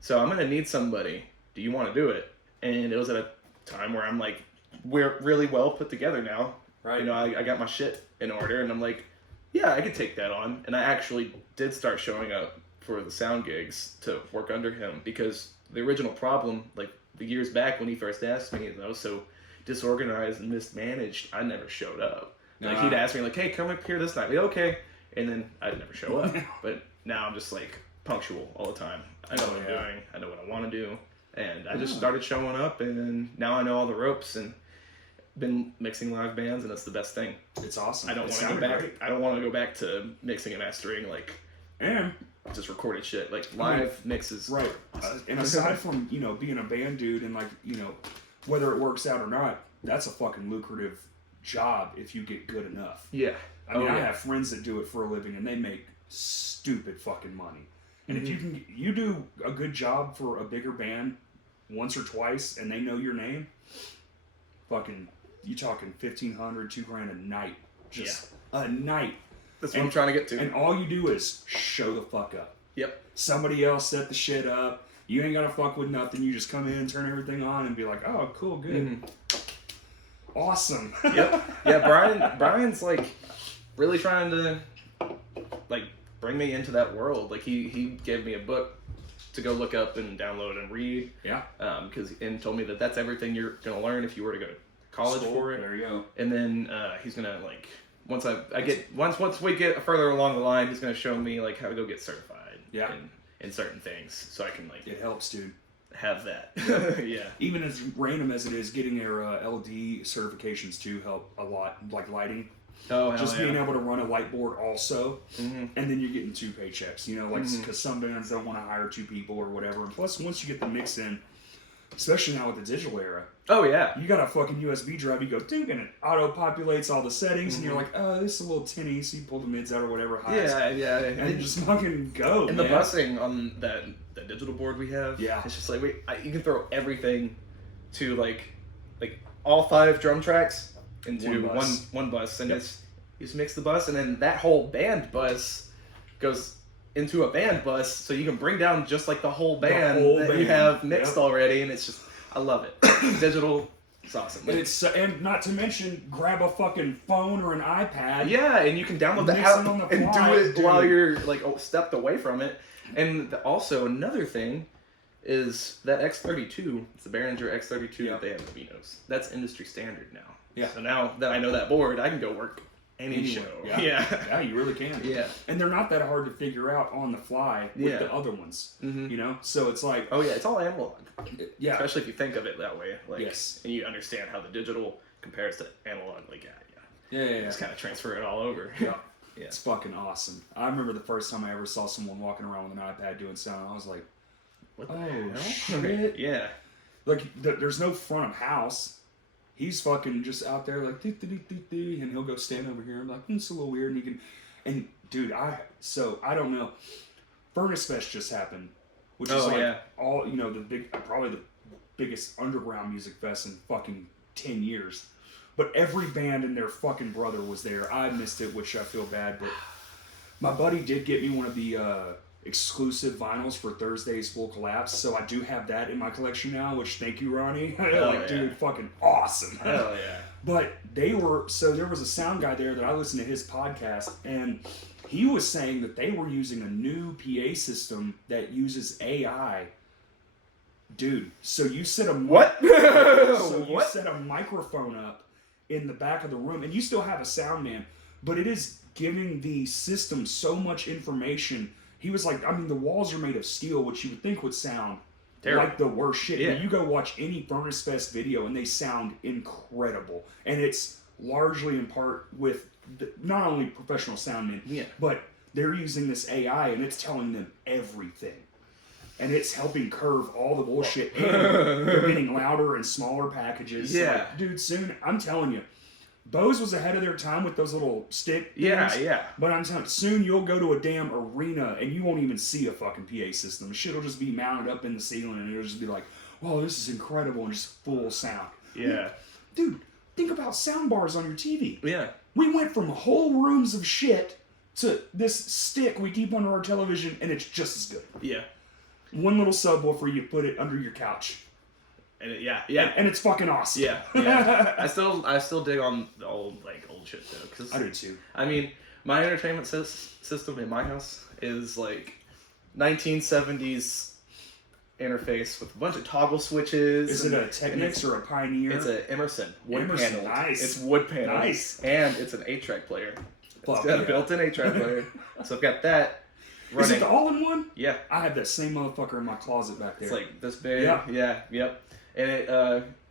so I'm gonna need somebody. Do you want to do it?" And it was at a time where I'm like, we're really well put together now. Right. You know, I got my shit in order, and I'm like, yeah, I could take that on. And I actually did start showing up for the sound gigs to work under him, because the original problem, like the years back when he first asked me, and I was so disorganized and mismanaged, I never showed up. Like he'd ask me like, "Hey, come up here this night." Like, okay, and then I'd never show up. But now I'm just like punctual all the time. I know what I'm doing. I know what I want to do, and I just started showing up, and now I know all the ropes and been mixing live bands, and it's the best thing. It's awesome. I don't It want to go sounded back. great. I don't want to go back to mixing and mastering like And just recorded shit. Like live mixes. right. And aside from being a band dude and like whether it works out or not, that's a fucking lucrative job if you get good enough. Yeah. I mean, I have friends that do it for a living, and they make stupid fucking money. And if you do a good job for a bigger band once or twice, and they know your name, fucking, you talking $1,500, $2,000 a night, just a night. That's what I'm trying to get to. And all you do is show the fuck up. Yep. Somebody else set the shit up. You ain't gotta fuck with nothing. You just come in, turn everything on, and be like, "Oh, cool, good, awesome." Yep. Yeah, Brian's like really trying to like bring me into that world. Like he gave me a book to go look up and download and read. Yeah. And told me that that's everything you're gonna learn if you were to go to college for it. There you go. And then he's gonna like once we get further along the line, he's gonna show me like how to go get certified. Yeah. In certain things, so I can like It helps, dude. have that. Yeah. Even as random as it is, getting their LD certifications too help a lot. Like lighting. Oh, hell Just yeah. being able to run a light board also, and then you're getting 2 paychecks. Because some bands don't want to hire 2 people or whatever. And plus, once you get the mix in, especially now with the digital era, Oh yeah. you got a fucking USB drive. You go ding, and it auto populates all the settings, and you're like, oh, this is a little tinny. So you pull the mids out or whatever. Highs, Yeah. and you just fucking go. And man. the busing on that digital board we have, Yeah. it's just like you can throw everything to like all 5 drum tracks into one bus, and it's you just mix the bus, and then that whole band bus goes into a band bus, so you can bring down just like the whole band you have mixed already, and it's just I love it. Digital, it's awesome. And not to mention, grab a fucking phone or an iPad. Yeah, and you can download the Mix app it on the and fly, do it dude. while you're like stepped away from it. And also another thing is that X32, it's the Behringer X32 that they have at Vino's. That's industry standard now. Yeah. So now that I know that board, I can go work any Anyway, show. Yeah. Yeah, you really can. Yeah. And they're not that hard to figure out on the fly with the other ones. So it's like, Oh yeah, it's all analog. yeah. Especially if you think of it that way. Like, Yes. And you understand how the digital compares to analog. Like, Yeah. just kind of transfer it all over. Yeah. Yeah. It's fucking awesome. I remember the first time I ever saw someone walking around with an iPad doing sound. I was like, What the oh, hell? shit. Yeah. Like, there's no front of house. he's fucking just out there like, and he'll go stand over here. I'm like, it's a little weird. And dude, I don't know. Furnace Fest just happened, which is all, probably the biggest underground music fest in fucking 10 years. But every band and their fucking brother was there. I missed it, which I feel bad, but my buddy did get me one of the exclusive vinyls for Thursday's Full Collapse, so I do have that in my collection now, which, thank you, Ronnie. Dude, fucking awesome. Hell yeah. But there was a sound guy there that I listened to his podcast, and he was saying that they were using a new PA system that uses AI. Dude, so you set a you set a microphone up in the back of the room, and you still have a sound man, but it is giving the system so much information. He was like, I mean, the walls are made of steel, which you would think would sound like the worst shit. Yeah. But you go watch any Furnace Fest video, and they sound incredible. And it's largely in part with not only professional sound men, but they're using this AI, and it's telling them everything. And it's helping curve all the bullshit. And they're getting louder and smaller packages. Yeah. Like, dude, soon, I'm telling you, Bose was ahead of their time with those little stick things. Yeah. But I'm telling you, soon you'll go to a damn arena and you won't even see a fucking PA system. Shit will just be mounted up in the ceiling and it'll just be like, whoa, this is incredible, and just full sound. Yeah. Dude, think about sound bars on your TV. Yeah. We went from whole rooms of shit to this stick we keep under our television, and it's just as good. Yeah. One little subwoofer, you put it under your couch. And and it's fucking awesome. Yeah. I still dig on the old shit though, because I do too. I mean, my entertainment system in my house is like 1970s interface with a bunch of toggle switches. Is it a Technics or a Pioneer? It's an Emerson wood panel. Nice. It's wood panel. Nice. And it's an 8-track player. It's got a built-in 8-track player. So I've got that running. Is it the all-in-one? Yeah. I have that same motherfucker in my closet back there. It's like this big. Yeah. Yep. And it,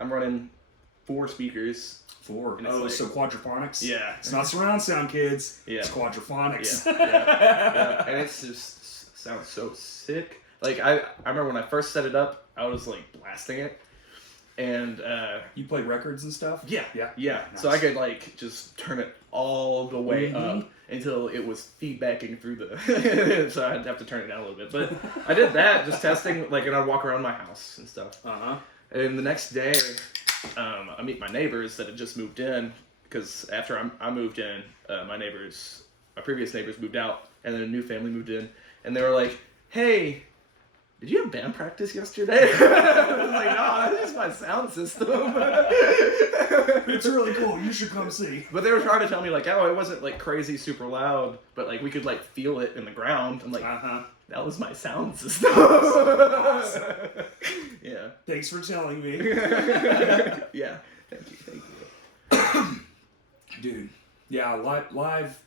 I'm running 4 speakers. 4. Oh, so quadraphonics? Yeah. It's not surround sound, kids. Yeah. It's quadraphonics. Yeah. And it's just sounds so sick. Like, I remember when I first set it up, I was like blasting it. And you play records and stuff? Yeah. Nice. So I could like just turn it all the way up until it was feedbacking through the so I'd have to turn it down a little bit. But I did that, just testing, like, and I'd walk around my house and stuff. And the next day, I meet my neighbors that had just moved in, because after I moved in, my previous neighbors moved out, and then a new family moved in, and they were like, "Hey, did you have band practice yesterday?" I was like, "No, this is my sound system." It's really cool. You should come see. But they were trying to tell me, like, oh, it wasn't like crazy super loud, but like we could like feel it in the ground. I'm like, that was my sound system. Awesome. Yeah. Thanks for telling me. Yeah. Thank you. Dude. Yeah, live.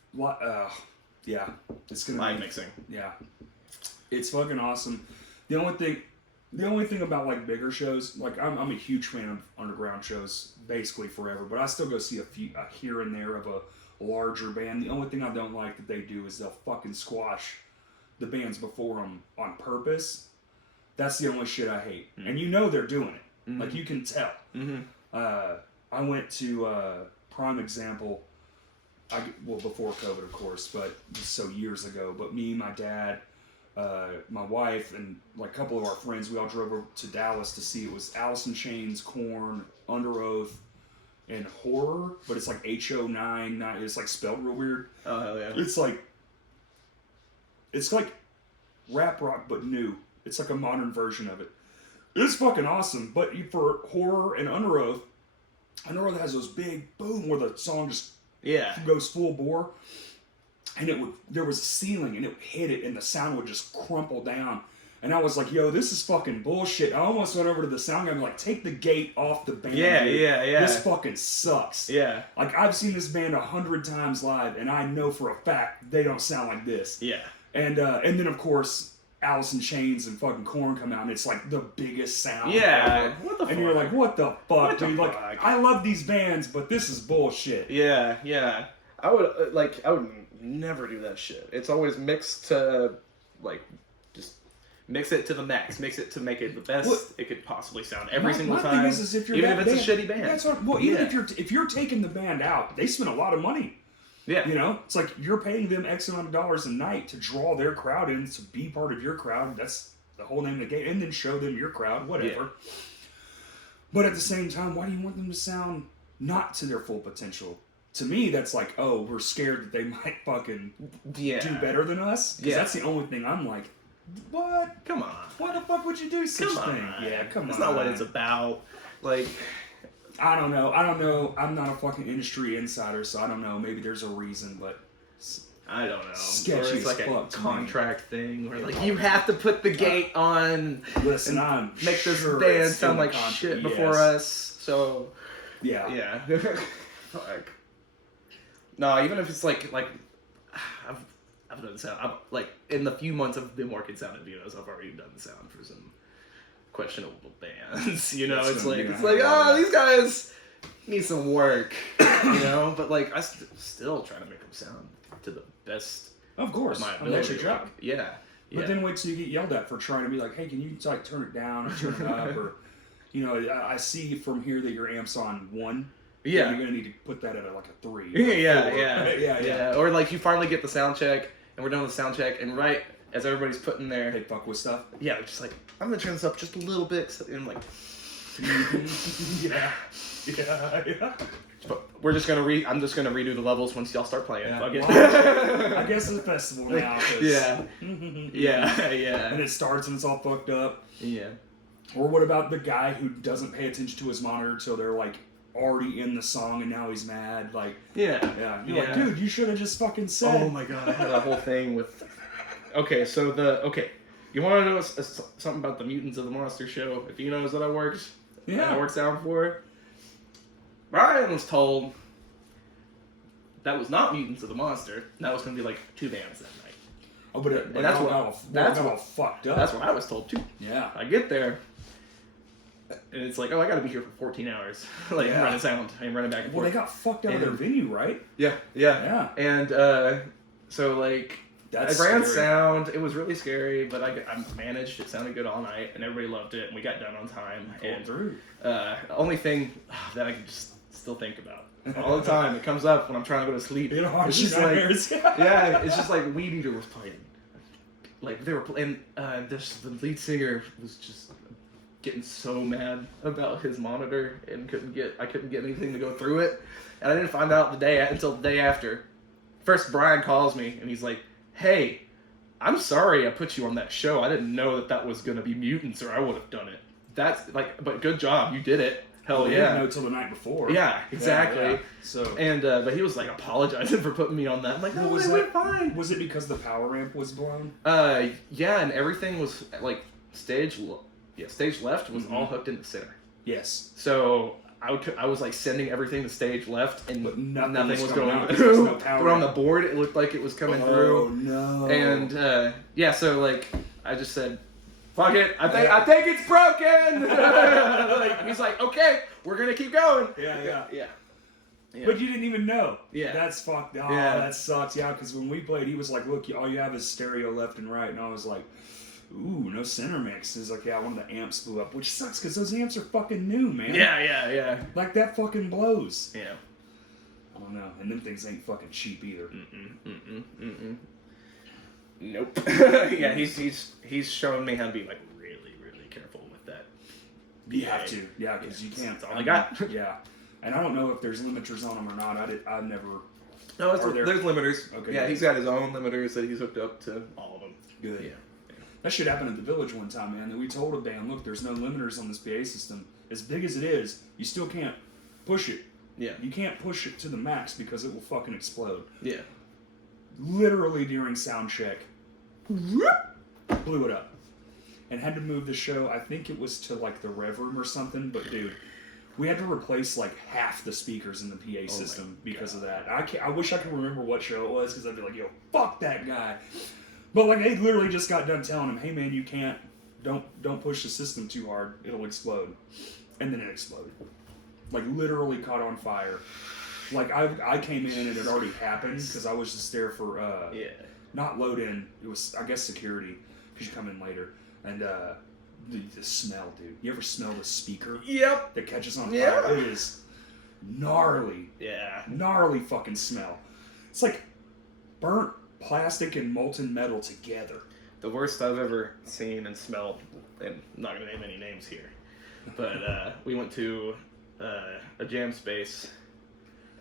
Yeah, it's gonna live mixing. Yeah, it's fucking awesome. The only thing about like bigger shows, like I'm a huge fan of underground shows basically forever, but I still go see a here and there of a larger band. The only thing I don't like that they do is they'll fucking squash the bands before them on purpose. That's the only shit I hate, and you know they're doing it. Like, you can tell. I went to prime example. Before COVID, of course, but so years ago. But me, my dad, my wife, and like a couple of our friends, we all drove over to Dallas to see. It was Alice in Chains, Korn, Under Oath, and Horror. But it's like HO9. It's like spelled real weird. Oh hell yeah! It's like rap rock, but new. It's like a modern version of it. It's fucking awesome. But for Horror and Under Oath has those big boom where the song just goes full bore, and there was a ceiling, and it hit it, and the sound would just crumple down, and I was like, yo, this is fucking bullshit. I almost went over to the sound guy and like, take the gate off the band. Yeah. This fucking sucks. Yeah. Like, I've seen this band 100 times live, and I know for a fact they don't sound like this. Yeah. And then of course Alice in Chains and fucking Korn come out, and it's like the biggest sound. Yeah. What the fuck? And you're like, what the fuck, dude? Like, I love these bands, but this is bullshit. Yeah. I would never do that shit. It's always mixed to, like, just Mix it to the max. Mix it to make it the best it could possibly sound every my, single my time. Thing is if you're even that if it's a shitty band. That's what, well, even if you're taking the band out, they spend a lot of money. Yeah. You know, it's like you're paying them X amount of dollars a night to draw their crowd in, to be part of your crowd. That's the whole name of the game, and then show them your crowd, whatever. Yeah. But at the same time, why do you want them to sound not to their full potential? To me, that's like, oh, we're scared that they might fucking do better than us. Because that's the only thing I'm like, what? Come on. Why the fuck would you do such a thing? Yeah, come on. That's not what it's about. Like, I don't know. I'm not a fucking industry insider, so I don't know. Maybe there's a reason, but I don't know. Sketchy or it's like a contract thing where like you have to put the gate on. Listen, and make this band sound like shit before us. So yeah. Fuck. No, even if it's like I've done sound. Like in the few months I've been working sound at Vito's, I've already done the sound for some questionable bands. You know, it's like oh, these guys need some work. You know, but like I still try to make them sound to the best. Of course, of my ability. That's your job. Yeah. But then wait till you get yelled at for trying to be like, hey, can you like turn it down or turn it up, or you know, I see from here that your amp's on 1. Yeah, you're gonna need to put that at like a 3. Yeah. Or like you finally get the sound check, and we're done with the sound check, and right as everybody's putting their they fuck with stuff. Yeah, they're just like, I'm gonna turn this up just a little bit, and I'm like, yeah. But we're just gonna I'm just gonna redo the levels once y'all start playing. Yeah. Well, I guess it's a festival now. Yeah. And it starts and it's all fucked up. Yeah. Or what about the guy who doesn't pay attention to his monitor till they're like already in the song and now he's mad? Like, yeah. You're like, dude, you should have just fucking said. Oh my god, I had a whole thing with. Okay, so you want to know something about the Mutants of the Monster show? If you knows that I worked sound for. Brian was told that was not Mutants of the Monster. That was going to be like 2 bands that night. Oh, but and that's what all fucked up. That's what I was told too. Yeah. I get there, and it's like, oh, I got to be here for 14 hours. I'm running sound. I'm running back and forth. Well, they got fucked out of their venue, right? Yeah. And so like. I ran sound. It was really scary, but I managed. It sounded good all night, and everybody loved it. And we got done on time. The only thing that I can just still think about all the time, it comes up when I'm trying to go to sleep. It's just like, it's just like Weed Eater was playing. Like they were playing. The lead singer was just getting so mad about his monitor and I couldn't get anything to go through it, and I didn't find out until the day after. First, Brian calls me and he's like, hey, I'm sorry I put you on that show. I didn't know that was going to be Mutants or I would have done it. That's like, but good job. You did it. Hell yeah. You didn't know till the night before. Yeah, exactly. Yeah. So. And, but he was like apologizing for putting me on that. I'm like, no, it went fine. Was it because the power amp was blown? Yeah, and everything was like stage left was all hooked in the center. Yes. So I was like sending everything to stage left, and nothing was going through. No but on the board, it looked like it was coming through. Oh no! And so like I just said, "Fuck it, I think it's broken." Like he's like, "Okay, we're gonna keep going." Yeah. But you didn't even know. Yeah. That's fucked. Oh, that sucks. Yeah, because when we played, he was like, "Look, all you have is stereo left and right," and I was like, ooh, no center mix. He's like, yeah, one of the amps blew up, which sucks because those amps are fucking new, man. Yeah. Like, that fucking blows. Yeah. I don't know. And them things ain't fucking cheap either. Nope. Yeah, he's showing me how to be, like, really, really careful with that. You have to. Yeah, because you can't. That's all I got. Yeah. And I don't know if there's limiters on them or not. I've never... No, there's limiters. Okay. Yeah, he's got his own limiters that he's hooked up to all of them. Good. Yeah. That shit happened at the Village one time, man. That we told a band, look, there's no limiters on this PA system. As big as it is, you still can't push it. Yeah. You can't push it to the max because it will fucking explode. Yeah. Literally during sound check, blew it up. And had to move the show, I think it was to like the Rev Room or something, but dude, we had to replace like half the speakers in the PA system because of that. I wish I could remember what show it was because I'd be like, yo, fuck that guy. But like they literally just got done telling him, hey man, you can't, don't push the system too hard, it'll explode. And then it exploded. Like literally caught on fire. Like I came in and it had already happened because I was just there for not load in. It was I guess security because you come in later. And the smell, dude. You ever smell the speaker Yep. that catches on fire? Yeah. It is gnarly. Yeah. Gnarly fucking smell. It's like burnt plastic and molten metal together. The worst I've ever seen and smelled, and I'm not going to name any names here, but we went to a jam space,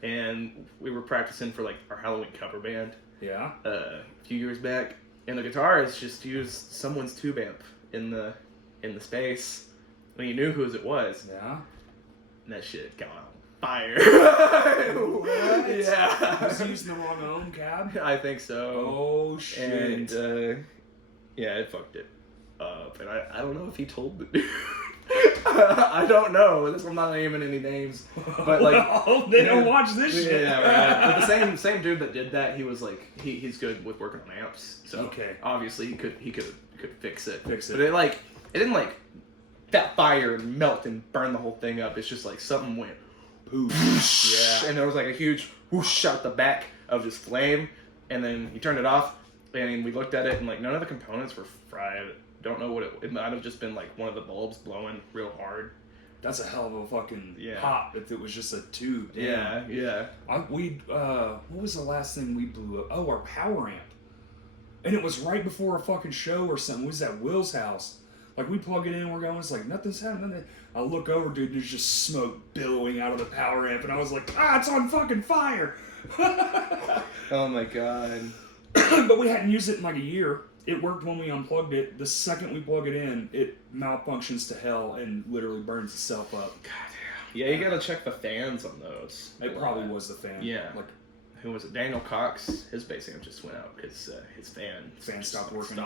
and we were practicing for like our Halloween cover band Yeah? a few years back, and the guitarist just used someone's tube amp in the space. When you knew whose it was, Yeah? and that shit got on fire. What? Yeah. Was he using the wrong ohm cab? I think so. Oh, shit. And yeah, it fucked it up. And I don't know if he told the dude. I don't know. I'm not naming any names. But like, well, they don't watch this shit. Yeah, right. But the same dude that did that, he was like, he's good with working on amps. So Okay. obviously he could fix it. Fix it. But it didn't like that fire and melt and burn the whole thing up. It's just like something went Poof. yeah, and there was like a huge whoosh out the back of just flame, and then he turned it off, and we looked at it, and like none of the components were fried. Don't know what it might have just been like one of the bulbs blowing real hard. That's a hell of a fucking Yeah. pop if it was just a tube. Yeah, Damn. yeah. What was the last thing we blew up? Oh, our power amp. And it was right before a fucking show or something. It was at Will's house. Like, we plug it in, we're going, it's like, nothing's happening. I look over, dude, there's just smoke billowing out of the power amp, and I was like, it's on fucking fire! Oh my god. But we hadn't used it in like a year. It worked when we unplugged it. The second we plug it in, it malfunctions to hell and literally burns itself up. God damn. Yeah, you gotta check the fans on those. It probably was the fan. Yeah. Like, Who was it? Daniel Cox. His bass amp just went out because his fan Fan just stopped working.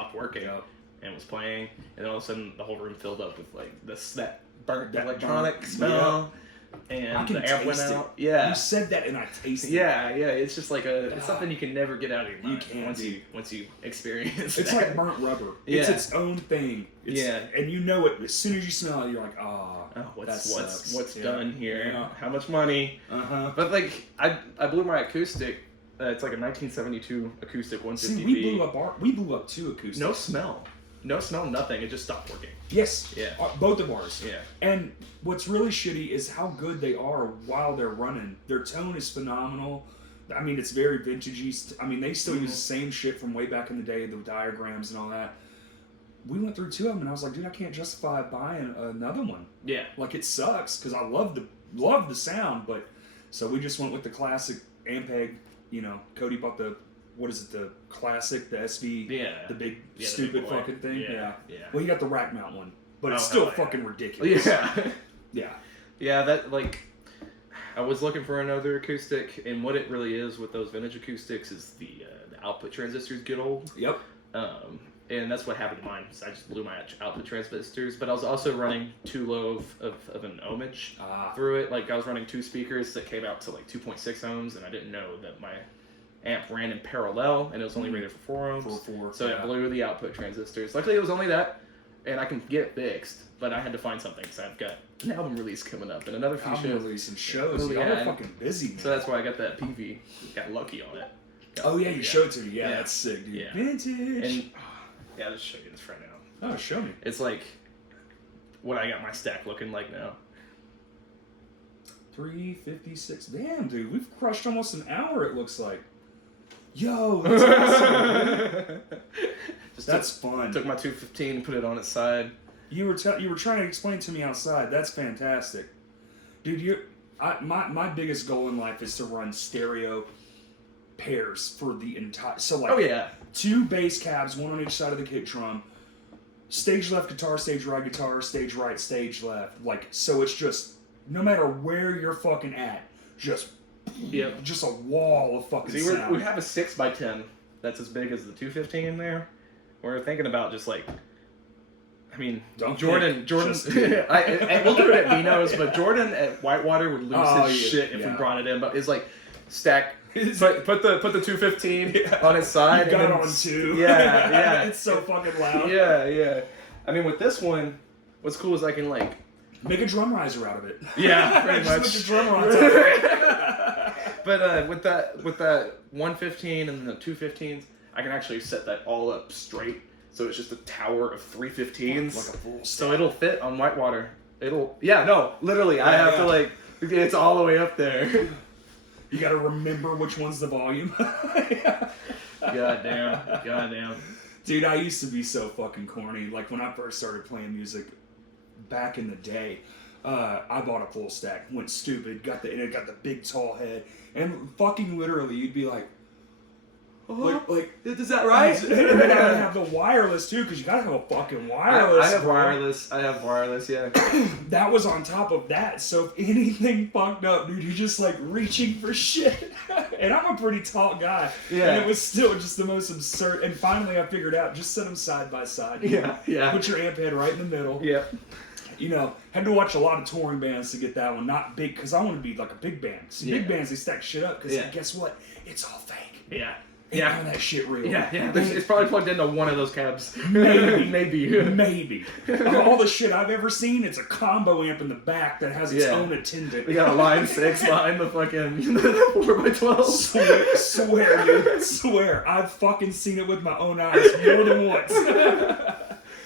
Yep. And was playing, and then all of a sudden the whole room filled up with like that burnt That electronic burnt- smell, and I can the amp went taste it. out. Yeah, You said that and I tasted it. yeah. It's just like it's something you can never get out of your mind. You can't, once you experience. It's that. like burnt rubber. It's Yeah. its own thing. Yeah. And you know it as soon as you smell it. You're like, Oh, that sucks. what's Yeah. done here? Yeah. How much money? But like I blew my acoustic. It's like a 1972 acoustic 150V. See, we blew up two acoustics. No smell, nothing. It just stopped working. Yes. Yeah. Both of ours. Yeah. And what's really shitty is how good they are while they're running. Their tone is phenomenal. I mean, it's very vintagey. I mean, they still use the same shit from way back in the day, the diagrams and all that. We went through two of them, and I was like, dude, I can't justify buying another one. Yeah. Like, it sucks, because I love the sound, but... So we just went with the classic Ampeg, Cody bought the... What is it, the classic, the SV, the big stupid big boy. fucking thing? Yeah. Well, he got the rack mount one, but it's Oh, still hell yeah. fucking ridiculous. Yeah. Yeah. Yeah, that, like, I was looking for another acoustic, and what it really is with those vintage acoustics is the output transistors get old. Yep. And that's what happened to mine. So I just blew my output transistors, but I was also running too low of an ohmage through it. Like, I was running two speakers that came out to, like, 2.6 ohms, and I didn't know that my amp ran in parallel, and it was only rated for 4 ohms. So it blew the output transistors. Luckily, it was only that, and I can get it fixed, but I had to find something, because I've got an album release coming up, and another few shows. Releasing shows. Oh, Y'all yeah. are fucking busy, man. So that's why I got that PV. Got lucky on it. Oh, yeah, you showed it to me. Yeah, that's sick, dude. Yeah. Vintage. And, yeah, I'll just show you this right now. Oh, show me. It's like what I got my stack looking like now. 356. Damn, dude. We've crushed almost an hour, it looks like. Yo, that's awesome, dude. That's fun. Took my 215 and put it on its side. You were trying to explain to me outside. That's fantastic, dude. My biggest goal in life is to run stereo pairs for the entire. So like, Oh yeah. 2 bass cabs, one on each side of the kick drum. Stage left guitar, stage right, stage left. Like, so it's just no matter where you're fucking at, just a wall of fucking See, sound. we have a 6x10 that's as big as the 215 in there. We're thinking about just like, I mean, Jordan. Just we'll do it at Vino's, but Jordan at Whitewater would lose his shit if we brought it in. But it's like stack. Put the 215 on its side. You got and it on 2. Yeah. It's so fucking loud. Yeah. I mean, with this one, what's cool is I can like make a drum riser out of it. Yeah, pretty much. Just put your drum riser out of it. But with that 115 and the 215s, I can actually set that all up straight. So it's just a tower of 315s. Like a full stack. So it'll fit on Whitewater. Literally, I have to like, it's all the way up there. You gotta remember which one's the volume. Goddamn. Dude, I used to be so fucking corny. Like, when I first started playing music back in the day, I bought a full stack, went stupid, and it got the big tall head, and fucking literally, you'd be like, is that right? And then I would have the wireless too, because you gotta have a fucking wireless. I have wireless, yeah. That was on top of that, so if anything fucked up, dude, you're just like reaching for shit. And I'm a pretty tall guy. Yeah. And it was still just the most absurd. And finally I figured out, just set them side by side. Yeah. Put your amp head right in the middle. Yeah. You know, had to watch a lot of touring bands to get that one. Not big, because I want to be like a big band. So big bands, they stack shit up, because guess what? It's all fake. Yeah. Ain't none of that shit real. Yeah. It's probably plugged into one of those cabs. Maybe. All the shit I've ever seen, it's a combo amp in the back that has its own attendant. We got a line 6 line, the fucking 4x12. Swear, dude. Swear. I've fucking seen it with my own eyes more than once.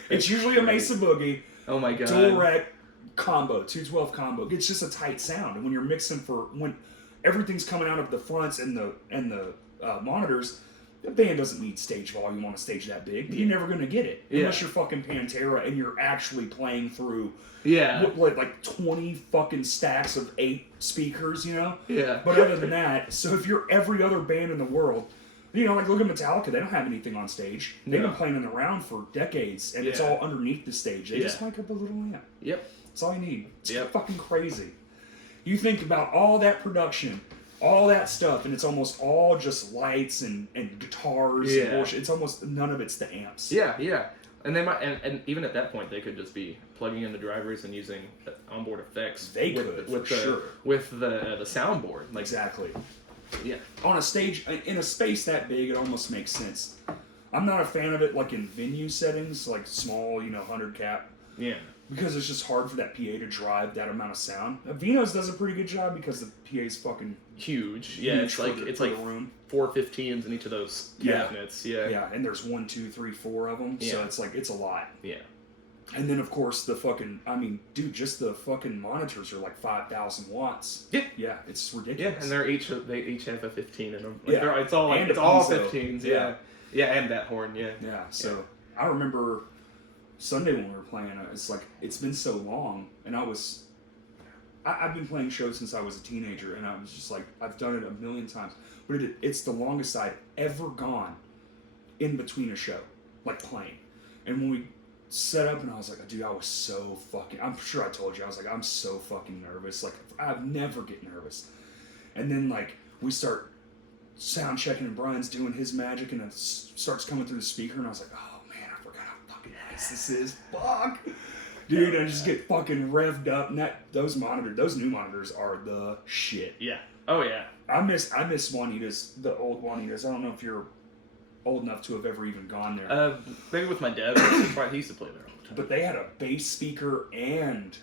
It's usually a Mesa Boogie. Oh my god. Dual rack combo, 212 combo. It's just a tight sound. And when you're mixing when everything's coming out of the fronts and the monitors, the band doesn't need stage volume on a stage that big. You're never going to get it. Unless you're fucking Pantera and you're actually playing through like 20 fucking stacks of 8 speakers, you know? Yeah. But other than that, so if you're every other band in the world, you know, like look at Metallica, they don't have anything on stage. They've been playing in the round for decades, and it's all underneath the stage. They just mic up a little amp. Yep. That's all you need. It's fucking crazy. You think about all that production, all that stuff, and it's almost all just lights and guitars and bullshit. It's almost none of it's the amps. Yeah. And they might, and even at that point, they could just be plugging in the drivers and using onboard effects. They could, for sure. With the soundboard. Like, exactly. Yeah. On a stage, in a space that big, it almost makes sense. I'm not a fan of it, like in venue settings, like small, 100 cap. Yeah. Because it's just hard for that PA to drive that amount of sound. Vino's does a pretty good job because the PA's fucking huge. Yeah, it's like room. 4 15s in each of those cabinets. Yeah, and there's 1, 2, 3, 4 of them. So it's like it's a lot. Yeah. And then of course the fucking, just the fucking monitors are like 5,000 watts. Yeah. Yeah, it's ridiculous. Yeah, and they each have a 15 in them. Like it's all 15s. Yeah. Yeah, and that horn. Yeah. Yeah. So I remember Sunday when we were playing, it's like, it's been so long, and I've been playing shows since I was a teenager, and I was just like, I've done it a million times, but it's the longest I'd ever gone in between a show, like playing. And when we set up, and I was like, dude, I was so fucking, I'm sure I told you, I was like, I'm so fucking nervous, like, I've never get nervous. And then, like, we start sound checking, and Brian's doing his magic, and it starts coming through the speaker, and I was like, oh, this is fuck, dude. I just get fucking revved up, and those new monitors are the shit. Yeah. Oh yeah. I miss Juanita's, the old Juanita's. I don't know if you're old enough to have ever even gone there. Maybe with my dad. He used to play there all the time. But they had a bass speaker and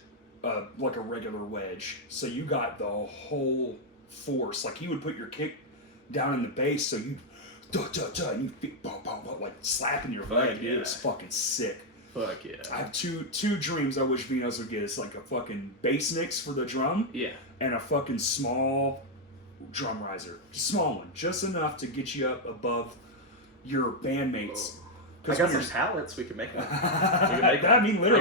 like a regular wedge, so you got the whole force. Like, you would put your kick down in the bass, so you. And you feel like slapping your leg, dude. It's fucking sick. Fuck yeah. I have two dreams I wish Vino's would get. It's like a fucking bass mix for the drum. Yeah. And a fucking small drum riser. Just small one. Just enough to get you up above your bandmates. I got some pallets. We can make them. Literally. I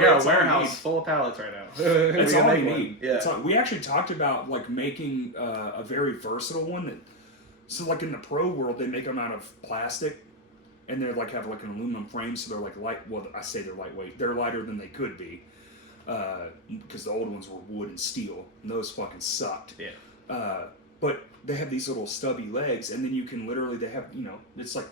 got a warehouse full of pallets right now. That's all we need. Yeah. We actually talked about like making a very versatile one that. So, like, in the pro world, they make them out of plastic, and they're, like, have, like, an aluminum frame, so they're, like, light. Well, I say they're lightweight. They're lighter than they could be, because the old ones were wood and steel, and those fucking sucked. Yeah. But they have these little stubby legs, and then you can literally, they have, it's like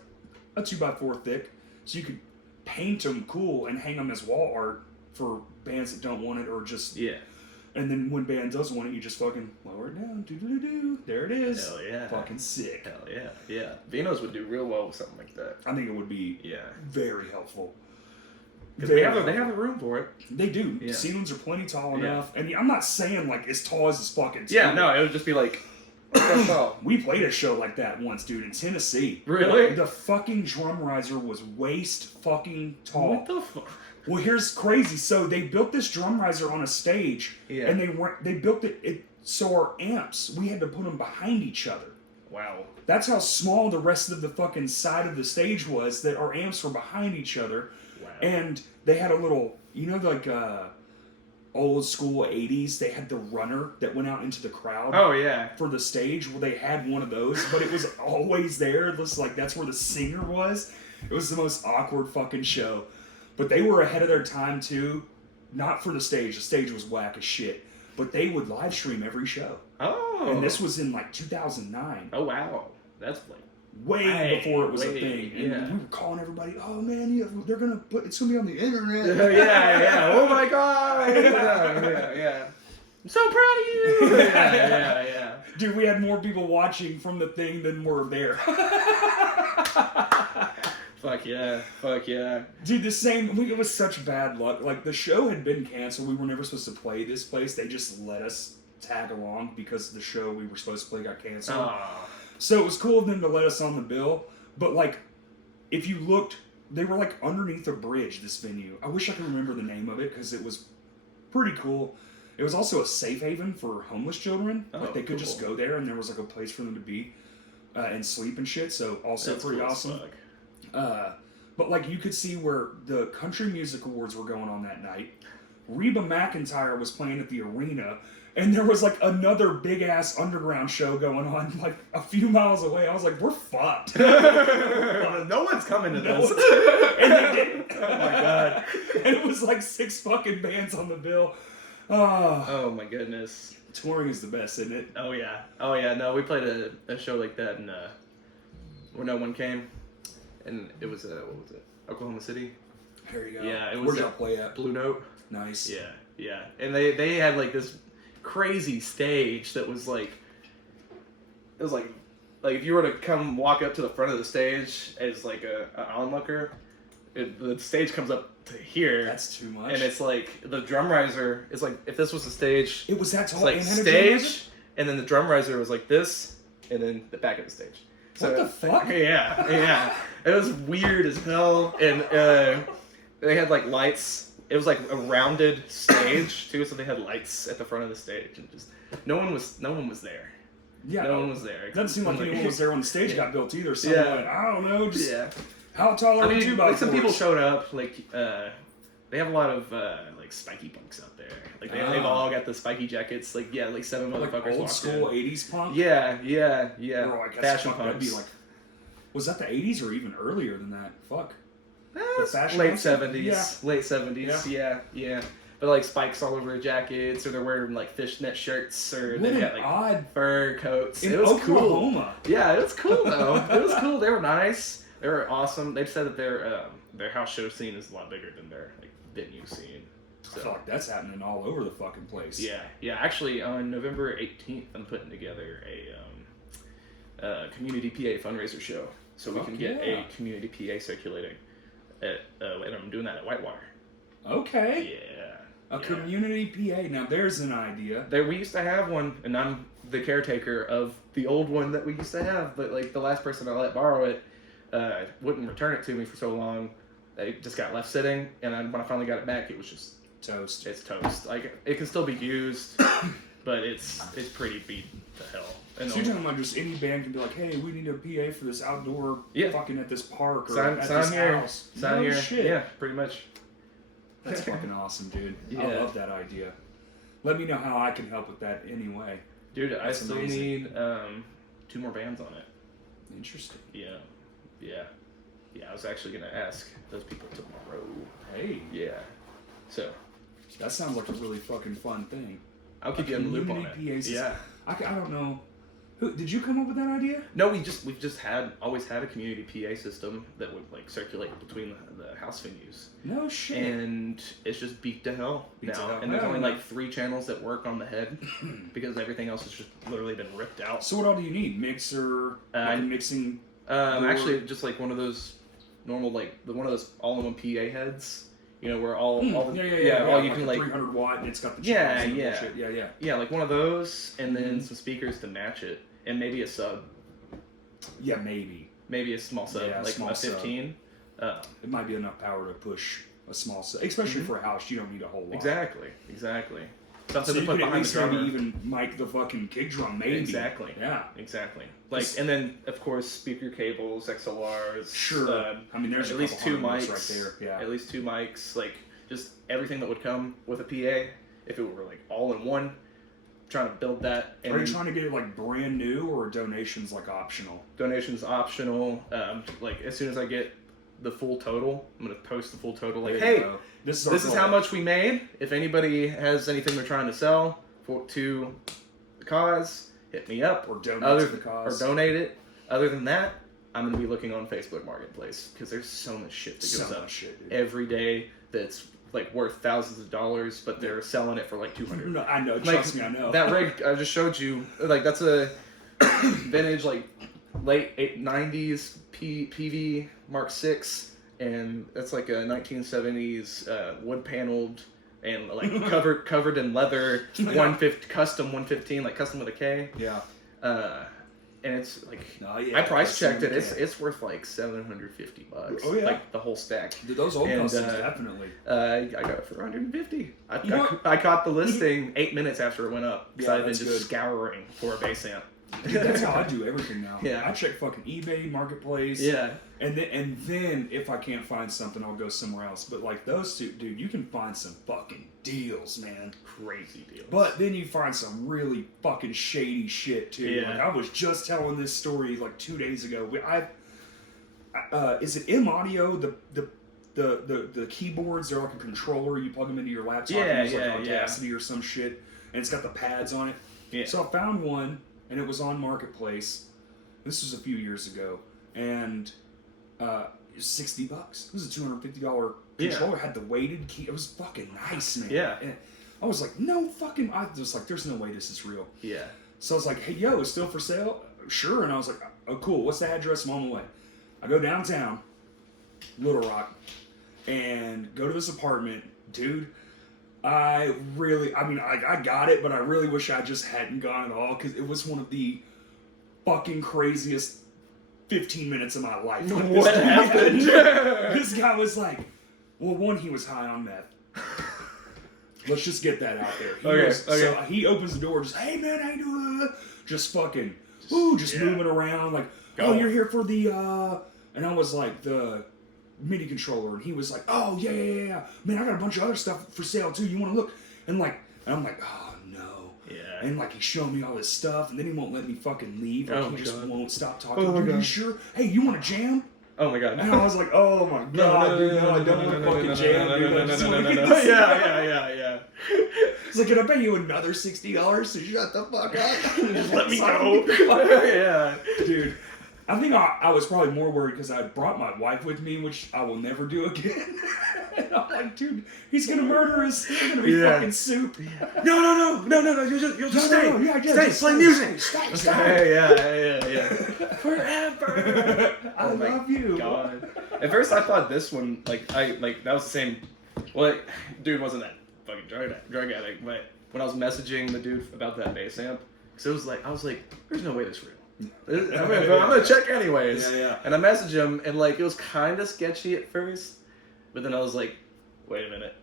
a 2x4 thick, so you could paint them cool and hang them as wall art for bands that don't want it, or just... Yeah. And then when band does want it, you just fucking lower it down. Doo-doo-doo-doo. There it is. Hell yeah. Fucking sick. Hell yeah. Yeah. Vino's would do real well with something like that. I think it would be very helpful. Because they have a room for it. They do. Yeah. Ceilings are plenty tall enough. And I'm not saying like as tall as this fucking Yeah, no, it would just be like We played a show like that once, dude, in Tennessee. Really? The fucking drum riser was waist fucking tall. What the fuck? Well, here's crazy. So they built this drum riser on a stage, and they built it so our amps, we had to put them behind each other. Wow. That's how small the rest of the fucking side of the stage was, that our amps were behind each other. Wow. And they had a little, like old school 80s, they had the runner that went out into the crowd. Oh, yeah. For the stage, well, they had one of those, but it was always there. It was like, that's where the singer was. It was the most awkward fucking show. But they were ahead of their time, too. Not for the stage was whack as shit. But they would live stream every show. Oh. And this was in like 2009. Oh, wow. That's like way before it was a thing. And we were calling everybody, oh man, they're going to it's going to be on the internet. yeah. Oh my God. Yeah. I'm so proud of you. Yeah. Dude, we had more people watching from the thing than were there. Fuck yeah. Dude, it was such bad luck. Like, the show had been canceled. We were never supposed to play this place. They just let us tag along because the show we were supposed to play got canceled. Oh. So it was cool of them to let us on the bill. But, like, if you looked, they were, like, underneath a bridge, this venue. I wish I could remember the name of it because it was pretty cool. It was also a safe haven for homeless children. Like, they could just go there and there was, like, a place for them to be and sleep and shit. So, also That's pretty cool awesome. As fuck. But like you could see where the Country Music Awards were going on that night. Reba McEntire was playing at the arena, and there was like another big ass underground show going on like a few miles away. I was like, we're fucked. No one's coming to this. And they didn't. Oh my God. And it was like 6 fucking bands on the bill. Oh my goodness. Touring is the best, isn't it? Oh yeah. No, we played a show like that in where no one came. And it was, what was it? Oklahoma City? There you go. Yeah, it was. Where'd y'all play at? Blue Note. Nice. Yeah. And they had like this crazy stage that was like, it was like if you were to come walk up to the front of the stage as like an onlooker, the stage comes up to here. That's too much. And it's like, the drum riser is like, if this was the stage. It was that tall. It's like stage, and then the drum riser was like this, and then the back of the stage. What the fuck? Yeah. It was weird as hell, and they had like lights. It was like a rounded stage too, so they had lights at the front of the stage, and just no one was there. Yeah, no one was there. It doesn't seem like anyone was there when the stage got built either. So I don't know. Just how tall are the 2x4s? Like some people showed up. Like they have a lot of like spiky punks out there. Like they've all got the spiky jackets. Like 7 motherfuckers. Like old school '80s punk. Yeah. Bro, I guess fashion that'd punks. be like, was that the '80s or even earlier than that? Fuck. The fashion late punks? 70s. Yeah. Late 70s. Yeah. But like spikes all over their jackets, or they're wearing like fishnet shirts, or What they an got like odd fur coats. in It was Oklahoma. cool. Yeah, it was cool though. It was cool. They were nice. They were awesome. They said that their house show scene is a lot bigger than their like venue scene. So. Fuck, that's happening all over the fucking place. Yeah. Actually, on November 18th, I'm putting together a community PA fundraiser show, so we can get a community PA circulating. And I'm doing that at Whitewater. Okay. Yeah. A community PA. Now there's an idea. We used to have one, and I'm the caretaker of the old one that we used to have. But like the last person I let borrow it wouldn't return it to me for so long. It just got left sitting, and when I finally got it back, it was just toast. It's toast. Like it can still be used, but it's pretty beat to hell. And so you're talking about just any band can be like, hey, we need a PA for this outdoor fucking at this park or at this house. Sign here. Shit. Yeah, pretty much. That's fucking awesome, dude. Yeah. I love that idea. Let me know how I can help with that anyway. Dude, That's I still amazing. need 2 more bands on it. Interesting. Yeah. I was actually gonna ask those people tomorrow. Hey. Yeah. So. That sounds like a really fucking fun thing. I'll keep you in the loop on it. PA system. Yeah. I don't know. Did you come up with that idea? No, we've just always had a community PA system that would like circulate between the house venues. No shit. And it's just beat to hell now. And there's only like 3 channels that work on the head because everything else has just literally been ripped out. So what all do you need? Mixer, like a mixing. Actually, just like one of those normal one of those all-in-one PA heads. You know, where all the all you can like 300 watt and it's got the yeah, and yeah. bullshit. Yeah, like one of those, and then some speakers to match it, and maybe a sub. Yeah, maybe. Maybe a small sub, Yeah, like small a 15. It might be enough power to push a small sub, especially for a house. You don't need a whole lot. Exactly. Something So to you put could at behind the least maybe drummer. even mic the fucking kick drum, maybe. Exactly. Yeah. Exactly. Like, and then of course speaker cables, XLRs. Sure. I mean, there's at a least two couple mics right there. Yeah. At least 2 mics. Like, just everything that would come with a PA. If it were like all in one, trying to build that. And are you trying to get it like brand new or donations like optional? Donations optional. Like as soon as I get the full total, I'm gonna post the full total. Like, There you hey, go. This this is goal. how much we made. If anybody has anything they're trying to sell to the cause, hit me up Or donate to the cause. or donate it. Other than that, I'm gonna be looking on Facebook Marketplace because there's so much shit that goes up dude. every day that's like worth thousands of dollars, but they're selling it for like $200. No, I know. Like, Trust me, I know. That rig I just showed you, like that's a vintage like late 90s PV Mark VI, and that's like a 1970s wood paneled and like covered in leather 150 custom 115, like custom with a K. Yeah. And it's like yeah, I price checked it. custom It's worth like $750. Oh, yeah? Like the whole stack. Dude, those old And, customs, definitely. I got it for $150. You know I caught the listing 8 minutes after it went up because Yeah, I've been that's just good. scouring for a bass amp. Dude, that's how I do everything now. Yeah. I check fucking eBay, Marketplace. Yeah. And then if I can't find something, I'll go somewhere else. But like those two, dude, you can find some fucking deals, man. Crazy deals. But then you find some really fucking shady shit too. Yeah. Like I was just telling this story like 2 days ago. Is it M Audio the keyboards? They're like a controller. You plug them into your laptop. and use like Audacity or some shit, and it's got the pads on it. Yeah. So I found one, and it was on Marketplace. This was a few years ago, and it was $60. It was a $250 controller. Had the weighted key. It was fucking nice, man. Yeah. And I was like, no fucking. I was like, there's no way this is real. Yeah. So I was like, hey, yo, it's still for sale? Sure. And I was like, oh, cool. What's the address? I'm on the way. I go downtown, Little Rock, and go to this apartment, dude. I got it, but I really wish I just hadn't gone at all because it was one of the fucking craziest 15 minutes of my life. Like, What happened? This guy was like, well, one, he was high on meth. Let's just get that out there. So he opens the door, just, hey man, how you doing? Just fucking, moving around, like, oh, you're here for the, and I was like, the MIDI controller, and he was like, oh, yeah. Man, I got a bunch of other stuff for sale too. You want to look? And I'm like, oh, no. Yeah. And like, he's showing me all this stuff, and then he won't let me fucking leave. Like, he just won't stop talking. Oh my Are you God. sure? Hey, you want to jam? Oh my God. And I was like, oh my God, dude, no, I don't want to fucking jam, dude. I just want to get this. Yeah. He's like, can I pay you another $60 so shut the fuck up? Just let me go. Yeah. Dude, I think I was probably more worried because I brought my wife with me, which I will never do again. And I'm like, dude, he's gonna murder us. It's gonna be fucking soup. No. You'll just stay. Stay. Play music. Stay. Yeah. Forever. I love you. God. At first, I thought this one, that was the same. Well, dude wasn't that fucking drug addict, but when I was messaging the dude about that bass amp, because I was like, there's no way this is real. I'm gonna check anyways. Yeah. And I messaged him, and like it was kind of sketchy at first, but then I was like, wait a minute.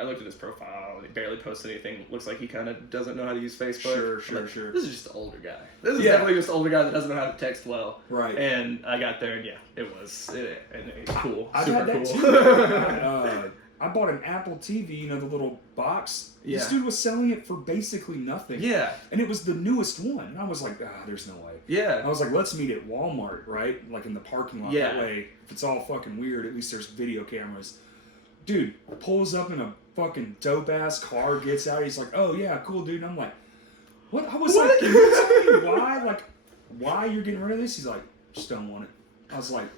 I looked at his profile. He barely posted anything. Looks like he kind of doesn't know how to use Facebook. Sure. This is just an older guy. This is definitely just an older guy that doesn't know how to text well. Right. And I got there, and it was cool. I've Super had that cool. too. I bought an Apple TV, the little box. Yeah. This dude was selling it for basically nothing. Yeah. And it was the newest one. And I was like, there's no way. Yeah. I was like, let's meet at Walmart, right? Like in the parking lot. Yeah. That way, if it's all fucking weird, at least there's video cameras. Dude pulls up in a fucking dope-ass car, gets out. He's like, oh, yeah, cool, dude. And I'm like, what? I was like, can you tell me why? Like, why you're getting rid of this? He's like, just don't want it. I was like,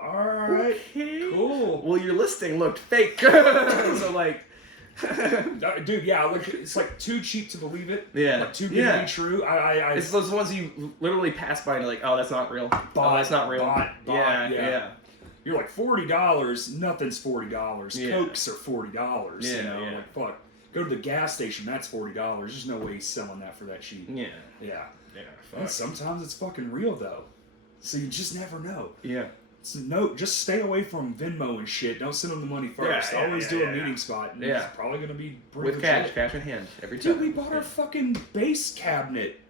all right, cool. Well, your listing looked fake. So, like... Dude, yeah, it's like too cheap to believe it. Yeah. Like too good to be true. It's those ones you literally pass by and you're like, oh, that's not real. That's not real. Bought, yeah. you're like $40. Nothing's $40. Yeah. Cokes are $40. Yeah, you know, yeah. like fuck. Go to the gas station. That's $40. There's no way he's selling that for that cheap. Yeah. Yeah. Yeah. And Fuck. sometimes it's fucking real though. So you just never know. Yeah. So no, just stay away from Venmo and shit. Don't send them the money first. Yeah, Always yeah, do yeah, a meeting spot. And Yeah. It's probably gonna be pretty With cash, legit. cash in hand every time. Dude, we bought our fucking bass cabinet.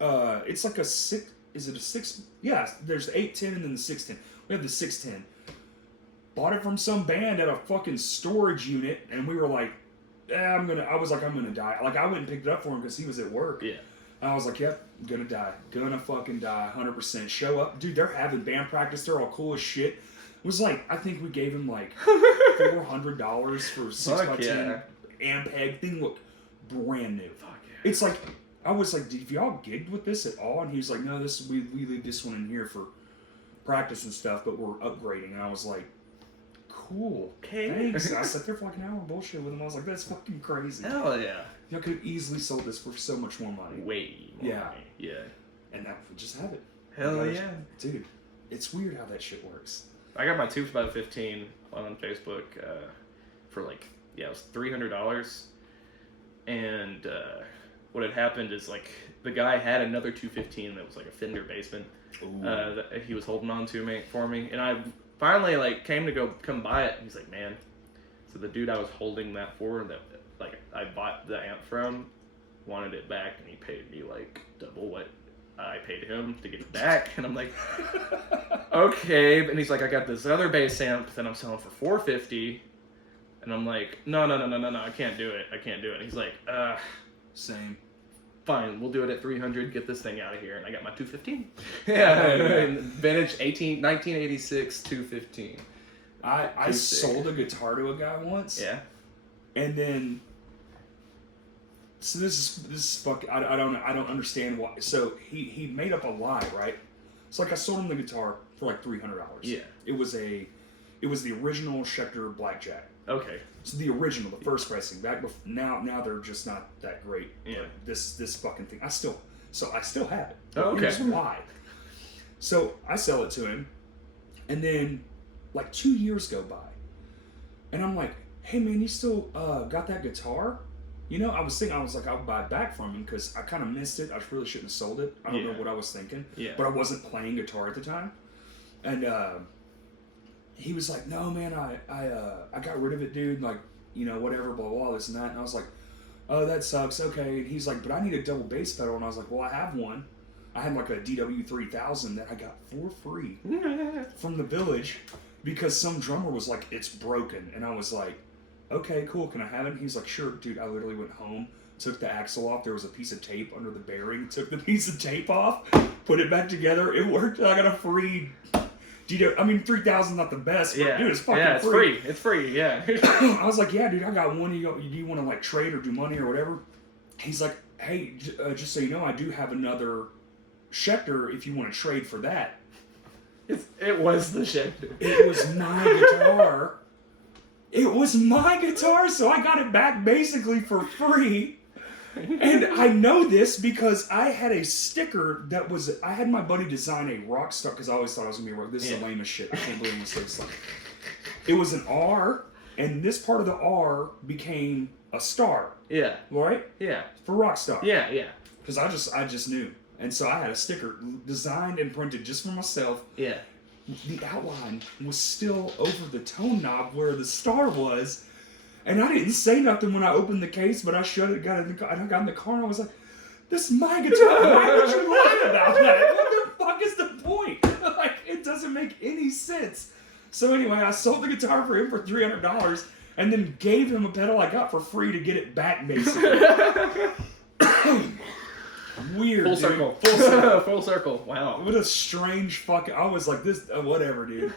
It's like a six. Is it a six? Yeah, there's the 810 and then the 610. We have the 610. Bought it from some band at a fucking storage unit, and we were like, I'm gonna die. Like, I went and picked it up for him because he was at work. Yeah. And I was like, yep, gonna die. Gonna fucking die, 100%. Show up. Dude, they're having band practice. They're all cool as shit. It was like, I think we gave him like $400 for 6x10 Ampeg. Thing looked brand new. Fuck yeah. It's like, I was like, did y'all gigged with this at all? And he was like, no, we leave this one in here for practice and stuff, but we're upgrading. And I was like, cool. Okay. Thanks. I sat there for like an hour bullshit with him. I was like, that's fucking crazy. Hell yeah. Y'all could have easily sold this for so much more money. Way more Yeah. money. Yeah. And that would just have it. Hell yeah. Dude, it's weird how that shit works. I got my 2x15 on Facebook for like, it was $300. And what had happened is like the guy had another 215 that was like a Fender Bassman that he was holding on to for me. And I finally like came to come buy it. And he's like, man, so the dude I was holding that for, that like I bought the amp from, wanted it back, and he paid me like double what I paid him to get it back. And I'm like, okay. And he's like, I got this other bass amp that I'm selling for $450. And I'm like, no, I can't do it. And he's like, Same. fine, we'll do it at $300. Get this thing out of here. And I got my 215. Yeah, vintage 1986 215. I sold a guitar to a guy once. Yeah. And then, so this is fucking. I don't understand why. So he made up a lie, right? So like I sold him the guitar for like $300. Yeah. It was the original Schecter Blackjack. Okay. So the original, the first pressing. Back now they're just not that great. Yeah. But this fucking thing, I still have it. Oh, okay. Here's why. So I sell it to him, and then like 2 years go by, and I'm like, hey man, you still got that guitar? You know, I was like, I'll buy it back from him because I kind of missed it. I really shouldn't have sold it. I don't know what I was thinking. Yeah. But I wasn't playing guitar at the time, and he was like, no man, I got rid of it, dude. Like, you know, whatever, blah blah, this and that. And I was like, oh, that sucks. Okay. And he's like, but I need a double bass pedal. And I was like, well, I have one. I had like a DW3000 that I got for free from the Village because some drummer was like, it's broken. And I was like, okay, cool. Can I have it? And he's like, sure, dude. I literally went home, took the axle off. There was a piece of tape under the bearing. Took the piece of tape off, put it back together. It worked. I got a free. I mean, 3,000 not the best, but dude, it's fucking free. It's free, yeah. I was like, yeah, dude, I got one. Do you want to like trade or do money or whatever? He's like, hey, just so you know, I do have another Schecter if you want to trade for that. It was the Schecter. It was my guitar. It was my guitar, so I got it back basically for free. And I know this because I had a sticker that was, I had my buddy design a rock star, because I always thought I was going to be a rock. This is the lamest shit. I can't believe this. Like, it was an R, and this part of the R became a star. Yeah. Right? Yeah. For rock star. Yeah. Because I just knew. And so I had a sticker designed and printed just for myself. Yeah. The outline was still over the tone knob where the star was. And I didn't say nothing when I opened the case, but I shut it, got in the car, and I was like, this is my guitar. Why would you lie about that? What the fuck is the point? Like, it doesn't make any sense. So anyway, I sold the guitar for him for $300 and then gave him a pedal I got for free to get it back, basically. Weird, Full dude. circle. Full circle. Wow. What a strange fucking... I was like, this... whatever, dude.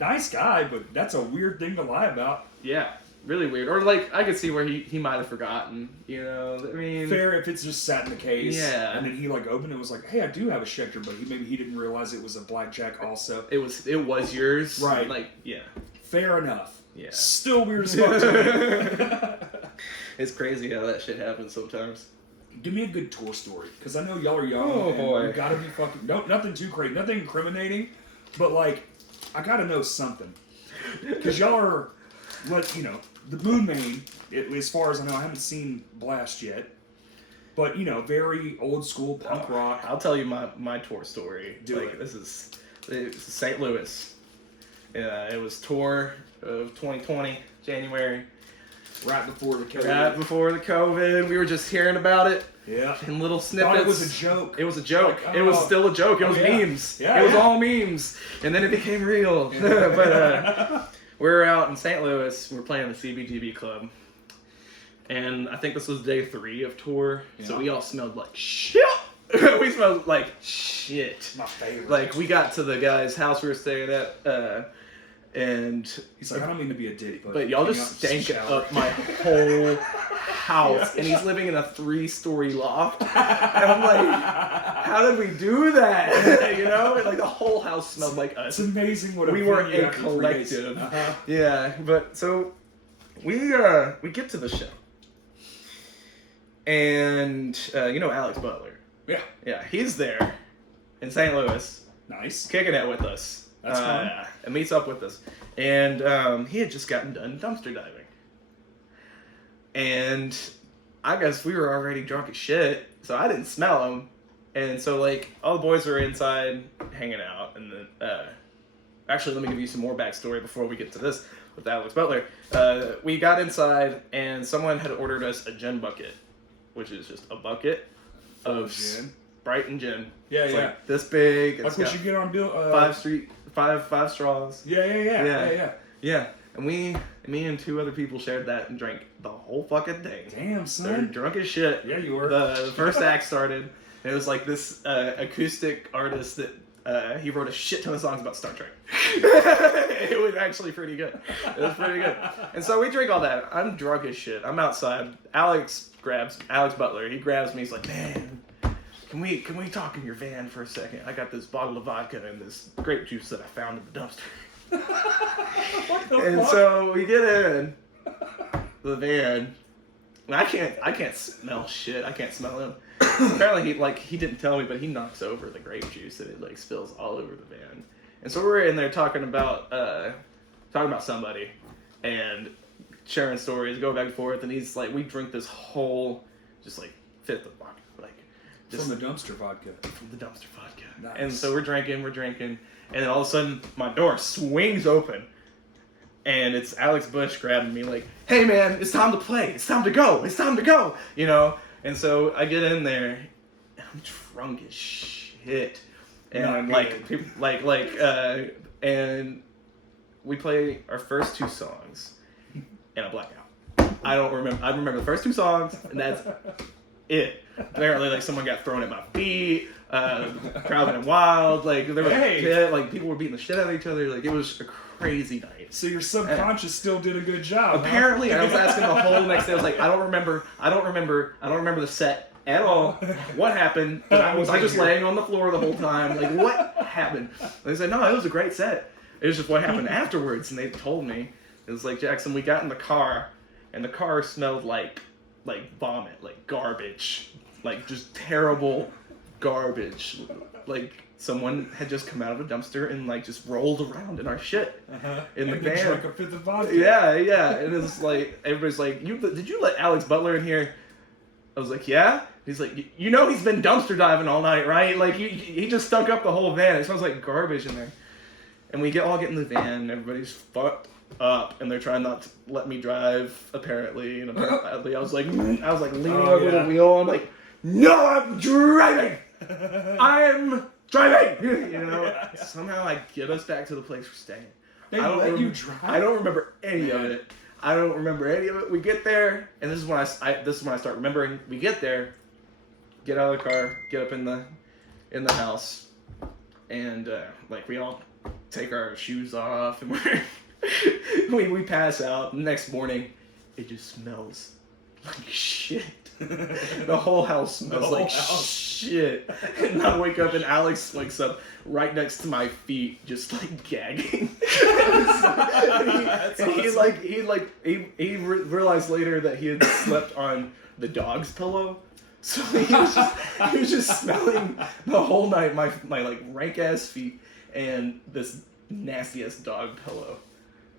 Nice guy, but that's a weird thing to lie about. Yeah. Really weird. Or, like, I could see where he might have forgotten, you know? I mean... Fair if it's just sat in the case. Yeah. And then he, like, opened it and was like, hey, I do have a Schecter, but maybe he didn't realize it was a blackjack also. It was yours. Right. Like, yeah. Fair enough. Yeah. Still weird as fuck to me. It's crazy how that shit happens sometimes. Give me a good tour story, because I know y'all are young. Oh, and boy. You gotta be fucking... nothing too crazy. Nothing incriminating, but, like... I gotta know something. Because y'all are, the Moon Main, as far as I know, I haven't seen Blast yet. But, very old school punk rock. I'll tell you my tour story. Do it. This is St. Louis. It was tour of 2020, January. Right before the COVID. Right before the COVID. We were just hearing about it. Yeah. In little snippets. Thought it was a joke. It was a joke. Like, it was still a joke. It was yeah. memes. Yeah, it was all memes. And then it became real. But we were out in St. Louis. We were playing the CBGB Club. And I think this was day 3 of tour. Yeah. So we all smelled like shit. We smelled like shit. My favorite. Like, we got to the guy's house we were staying at, and he's like, I don't mean to be a dick, but y'all just stank up my whole house. And he's living in a 3-story loft. And I'm like, how did we do that? Like the whole house smelled like us. It's amazing what we were a collective. Uh-huh. Yeah, but so we get to the show. And Alex Butler. Yeah. Yeah, he's there in St. Louis. Nice. Kicking it with us. That's fun. And meets up with us. And he had just gotten done dumpster diving. And I guess we were already drunk as shit, so I didn't smell him. And so, all the boys were inside hanging out. And then, actually, let me give you some more backstory before we get to this with Alex Butler. We got inside, and someone had ordered us a gin bucket, which is just a bucket of gin. Sprite and gin. Yeah, it's yeah. Like this big. Like what you get on Bill. 5 straws. Yeah. Yeah. And me and 2 other people shared that and drank the whole fucking thing. Damn, They're son. drunk as shit. Yeah, you were. The first act started. And it was like this acoustic artist that he wrote a shit ton of songs about Star Trek. It was actually pretty good. It was pretty good. And so we drink all that. I'm drunk as shit. I'm outside. Alex Butler. He grabs me. He's like, man, can we talk in your van for a second? I got this bottle of vodka and this grape juice that I found in the dumpster. And so we get in the van. And I can't smell shit. I can't smell him. Apparently he didn't tell me, but he knocks over the grape juice and it spills all over the van. And so we're in there talking about somebody and sharing stories, go back and forth, and he's like, we drink this whole fifth of vodka. From the dumpster vodka. Nice. Nice. And so we're drinking, and then all of a sudden my door swings open. And it's Alex Bush grabbing me like, hey man, it's time to play. It's time to go. And so I get in there, and I'm drunk as shit. And and we play our first 2 songs, and I black out. I remember the first 2 songs, and that's it. Apparently, someone got thrown at my feet. Crowd went wild. There was people were beating the shit out of each other. It was a crazy night. So your subconscious still did a good job. Apparently, huh? I was asking the whole next day. I was like, I don't remember the set at all. What happened? Was I just laying on the floor the whole time? What happened? They said, no, it was a great set. It was just what happened afterwards. And they told me, it was like, Jackson, we got in the car, and the car smelled like vomit, like garbage, just terrible garbage. Someone had just come out of a dumpster and just rolled around in our shit in the van. Drank a fifth of vodka. Yeah. And it's everybody's like, did you let Alex Butler in here? I was like, yeah. He's like, he's been dumpster diving all night, right? He just stunk up the whole van. It smells like garbage in there. And we all get in the van, and everybody's fucked up, and they're trying not to let me drive, apparently. And apparently I was leaning over the wheel. I'm like, no, I'm driving! I'm driving! Somehow I get us back to the place we're staying. They let you drive? I don't remember any of it. We get there, and this is when I start remembering. We get there, get out of the car, get up in the house, and we all take our shoes off, and we pass out. Next morning, it just smells like shit. The whole house smells like shit. And I wake up and Alex wakes up right next to my feet, just gagging. He realized later that he had slept on the dog's pillow. So he was just smelling the whole night my rank ass feet and this nasty ass dog pillow,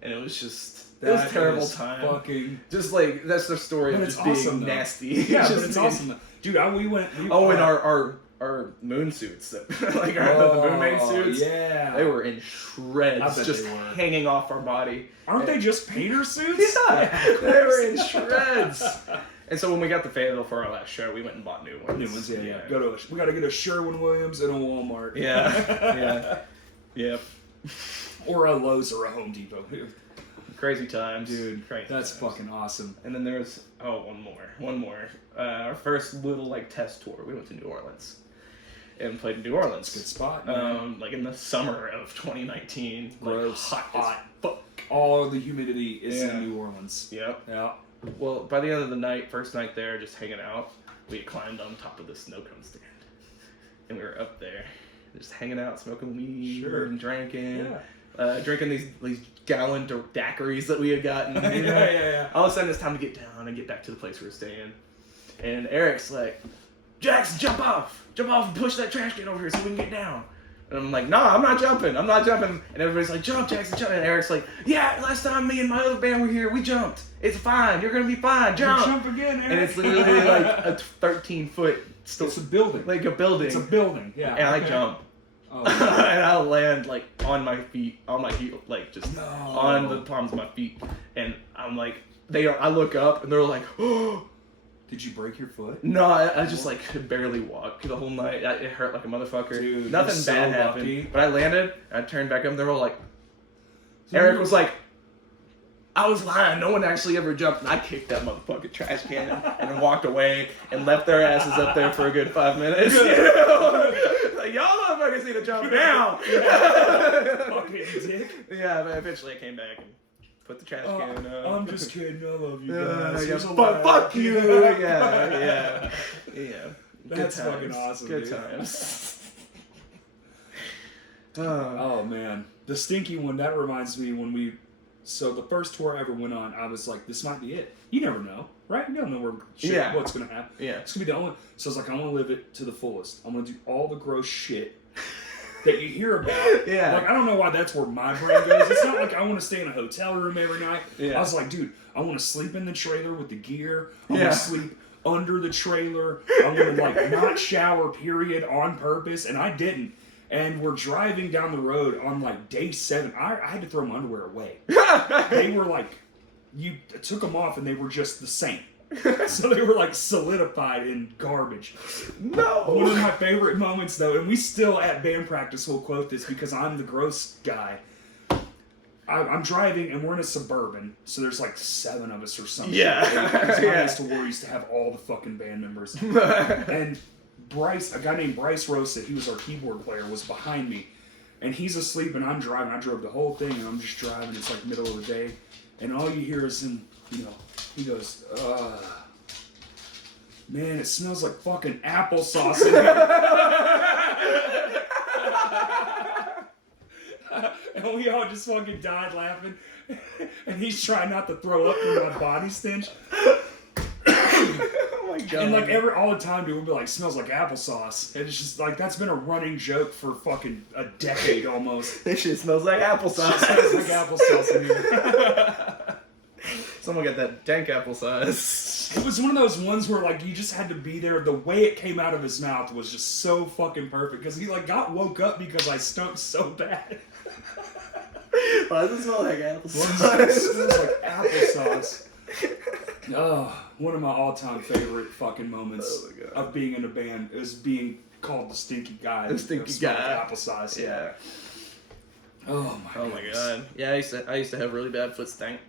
and it was just it That was a terrible is time. Fucking. Just like that's the story But of it's just being awesome, though. nasty. Yeah, Just but it's being- awesome, though. Dude. And our moon suits that like the moon maid suits. Yeah. They were in I shreds, bet just they were. hanging off our body. Aren't they just painter suits? Yeah, of they were in course. shreds. And so when we got to Fayetteville for our last show, we went and bought new ones. New ones, yeah. We got to get a Sherwin-Williams and a Walmart. Yeah. Yep. Or a Lowe's or a Home Depot. Crazy times, Dude, Crazy that's times. fucking awesome. And then there was one more. Our first little like test tour. We went to New Orleans and played in New Orleans. Good spot, man. Like in the summer of 2019. Gross. Like, hot. As fuck. All the humidity is Yeah. in New Orleans. Yep. Yeah. Well, by the end of the night, first night there, just hanging out, we climbed on top of the snow cone stand, and we were up there, just hanging out, smoking weed, Sure. and drinking. Yeah. Drinking these gallon daiquiris that we had gotten. You know? Yeah. All of a sudden, it's time to get down and get back to the place we were staying. And Eric's like, Jackson, jump off and push that trash can over here so we can get down. And I'm like, nah, I'm not jumping. And everybody's like, jump, Jackson, jump. And Eric's like, yeah, last time me and my other band were here, we jumped. It's fine. You're going to be fine. Jump. Jump again, Eric. And it's literally like a 13-foot, It's a building. like a building. It's a building, yeah. And I okay. jump. Oh, And I land like on my heel, like just No. on the palms of my feet. And I'm like, I look up and they're like, oh. Did you break your foot? No, I just like could barely walk the whole night. It hurt like a motherfucker. Dude, nothing you're so bad happened. lucky. But I landed, I turned back up, and they were all like, Eric was like, I was lying. No one actually ever jumped. And I kicked that motherfucking trash can and then walked away and left their asses up there for a good 5 minutes. You know? Like, y'all motherfuckers need to jump now. Fucking dick. Yeah, but eventually I came back and put the trash can up. I'm just kidding. I love you Yeah, guys. yeah, Here's a fuck laugh. you. Yeah. That's Good times. fucking awesome, Good dude. times. Oh man, the stinky one. That reminds me when so the first tour I ever went on, I was like, this might be it. You never know, right? You don't know what's gonna happen. Yeah. It's gonna be the only. So I was like, I want to live it to the fullest. I'm gonna do all the gross shit that you hear about. Yeah. Like, I don't know why that's where my brain goes. It's not like I want to stay in a hotel room every night. Yeah. I was like, dude, I want to sleep in the trailer with the gear. I Yeah. want to sleep under the trailer. I want to like not shower, period, on purpose. And I didn't. And we're driving down the road on like day 7. I had to throw my underwear away. They were like, you took them off and they were just the same. So they were like solidified in garbage. No. One of my favorite moments though, and we still at band practice will quote this because I'm the gross guy. I'm driving and we're in a Suburban, so there's like 7 of us or something. Yeah. Because Yeah. I used to war used to have all the fucking band members. And Bryce, a guy named Bryce Rosa, he was our keyboard player, was behind me. And he's asleep and I'm driving. I drove the whole thing and I'm just driving. It's like middle of the day. And all you hear is him, he goes, man, it smells like fucking applesauce in here. And we all just fucking died laughing. And he's trying not to throw up from my body stench. Oh my god. And like all the time, dude, we'll be like, smells like applesauce. And it's just like, that's been a running joke for fucking a decade almost. This shit smells like applesauce. Smells like applesauce in here. Someone got that dank applesauce. It was one of those ones where like you just had to be there. The way it came out of his mouth was just so fucking perfect because he like woke up because I stunk so bad. Why does it smell like applesauce? It smells like applesauce. Oh, one of my all-time favorite fucking moments of being in a band is being called the stinky guy. The stinky Smells guy. like applesauce. Yeah. Oh my. Oh my god. Yeah, I used to have really bad foot stank.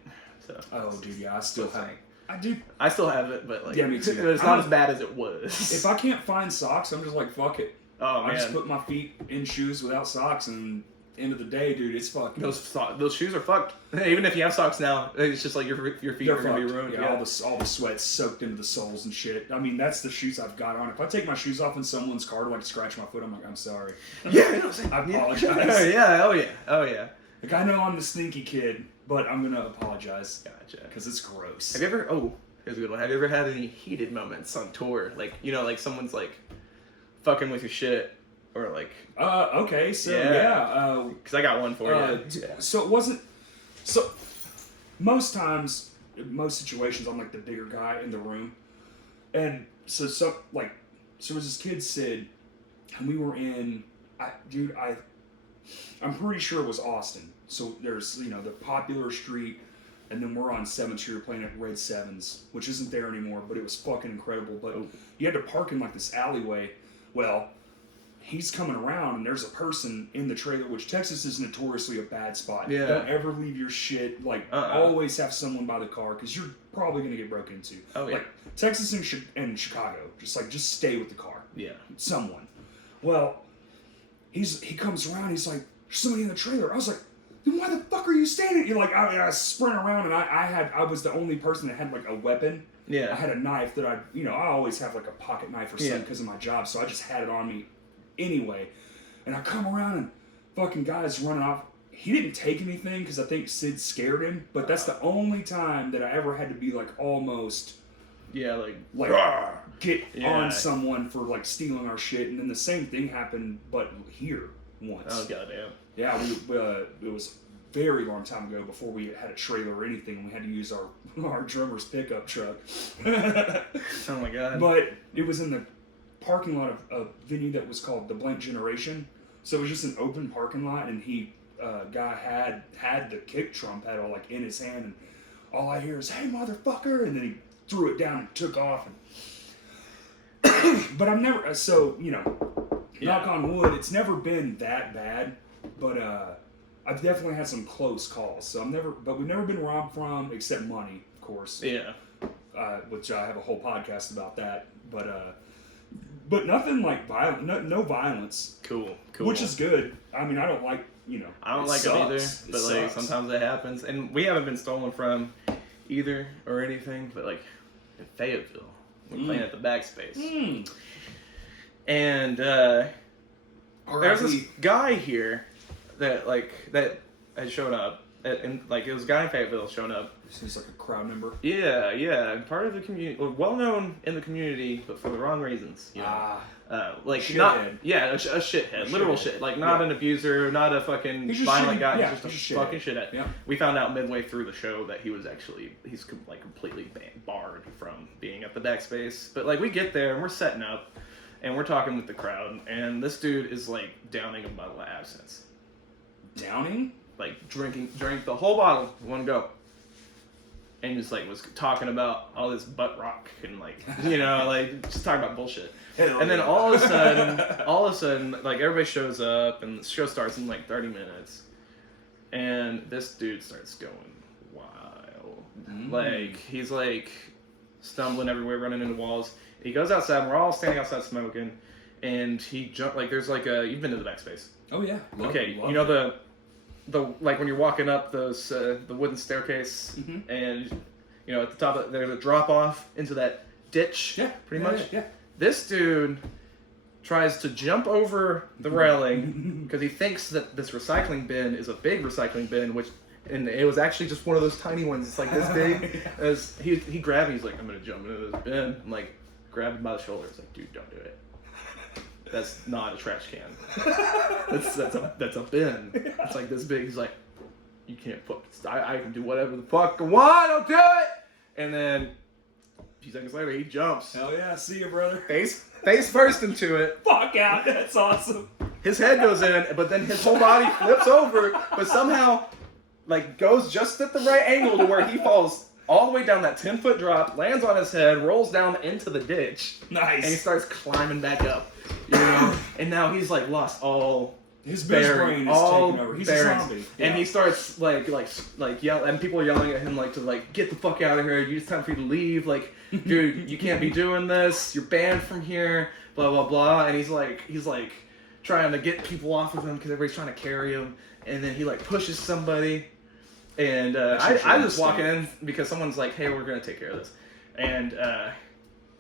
So. Oh dude, yeah, I still Foot have. stank. I do. I still have it, but like, Yeah, me too. it's not as bad as it was. If I can't find socks, I'm just like, fuck it. Oh I man. just put my feet in shoes without socks, and end of the day, dude, it's fucking. Those shoes are fucked. Even if you have socks now, it's just like your feet They're are gonna be fucked. ruined. Yeah, all the sweat's soaked into the soles and shit. I mean, that's the shoes I've got on. If I take my shoes off in someone's car to like scratch my foot, I'm like, I'm sorry. Yeah. I apologize. Yeah. Oh yeah. Like I know I'm the stinky kid, but I'm gonna apologize. Gotcha. Because it's gross. Have you ever? Oh, here's a good one. Have you ever had any heated moments on tour? Like like someone's like fucking with your shit, Or like... Okay, so yeah. Because I got one for you. So it wasn't... So most times, in most situations, I'm like the bigger guy in the room. And so was this kid, Sid, and we were in... I'm pretty sure it was Austin. So there's, the popular street, and then we're on 7th Street playing at Red Sevens, which isn't there anymore, but it was fucking incredible. But you had to park in like this alleyway. Well, he's coming around, and there's a person in the trailer, which Texas is notoriously a bad spot. Yeah. Don't ever leave your shit. Always have someone by the car, because you're probably going to get broken into. Oh, yeah. Like, Texas and Chicago, just stay with the car. Yeah. Someone. Well, he comes around, he's like, there's somebody in the trailer. I was like, then why the fuck are you standing? You're like, I sprint around, and I was the only person that had like a weapon. Yeah. I had a knife that I always have like a pocket knife or something because of my job, so I just had it on me anyway. And I come around, and fucking guy's running off. He didn't take anything because I think Sid scared him, but that's the only time that I ever had to be like almost... Yeah, like get on someone for like stealing our shit, and then the same thing happened, but here once. Oh goddamn! Yeah, it was a very long time ago before we had a trailer or anything, and we had to use our drummer's pickup truck. Oh my god! But it was in the parking lot of a venue that was called the Blank Generation, so it was just an open parking lot, and guy had the kick drum pedal like in his hand, and all I hear is "Hey motherfucker," and then he threw it down and took off. But I've never, knock on wood, it's never been that bad, but I've definitely had some close calls. So we've never been robbed from, except money, of course. Yeah. Which I have a whole podcast about that, but nothing like violent, no violence. Cool. Which is good. I mean, I don't like, I don't like it either, but like sometimes it happens, and we haven't been stolen from either or anything, but like in Fayetteville, we're playing at the Backspace, and there's this guy here that had shown up, and like it was a guy in Fayetteville showing up. Seems like a crowd member. Yeah, and part of the community, well known in the community, but for the wrong reasons. Like shithead. Not a shithead, literal shit. Like not an abuser, not a fucking violent guy. He's just a fucking shithead. Yeah. We found out midway through the show that he's completely barred from being at the Backspace. But like we get there and we're setting up, and we're talking with the crowd, and this dude is like downing a bottle of absinthe. Downing? Like drank the whole bottle in one go. And just like was talking about all this butt rock and like just talking about bullshit. And then all of a sudden, like everybody shows up and the show starts in like 30 minutes, and this dude starts going wild. Like he's like stumbling everywhere, running into walls. He goes outside, and we're all standing outside smoking, and he jumped like there's like you've been to the Backspace. Oh yeah. Love the like when you're walking up those the wooden staircase, and at the top there's a drop off into that ditch. Yeah, pretty much. Yeah. This dude tries to jump over the railing because he thinks that this recycling bin is a big recycling bin, and it was actually just one of those tiny ones. It's like this big. As he grabbed me, he's like, I'm gonna jump into this bin. I'm like, grabbed him by the shoulder. It's like, dude, don't do it. That's not a trash can. That's a bin. It's like this big. He's like, you can't put. I can do whatever the fuck I want. Don't do it. And then a few seconds later, he jumps. Hell yeah, see you, brother. Face first into it. Fuck out. That's awesome. His head goes in, but then his whole body flips over, but somehow like goes just at the right angle to where he falls all the way down that 10-foot drop, lands on his head, rolls down into the ditch. Nice. And he starts climbing back up. And now he's like lost all his brain is taking over. He's a zombie. Yeah. And he starts like yell, and people are yelling at him like to like get the fuck out of here. It's time for you to leave. Like, dude, you can't be doing this. You're banned from here. Blah blah blah. And he's like trying to get people off of him because everybody's trying to carry him. And then he like pushes somebody. And I just walk in because someone's like, hey, we're gonna take care of this. And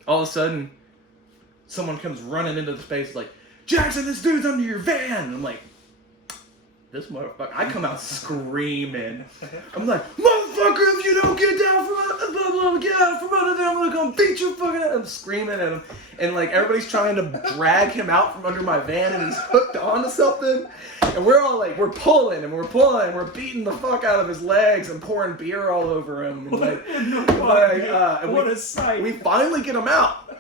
all of a sudden, someone comes running into the space like, Jackson, this dude's under your van. And I'm like, this motherfucker. I come out screaming. I'm like, motherfucker, if you don't get down from blah, blah, get out from under there, I'm gonna come beat you fucking ass. I'm screaming at him. And like everybody's trying to drag him out from under my van and he's hooked onto something. And we're all like, we're pulling and we're beating the fuck out of his legs and pouring beer all over him. And What a sight. We finally get him out.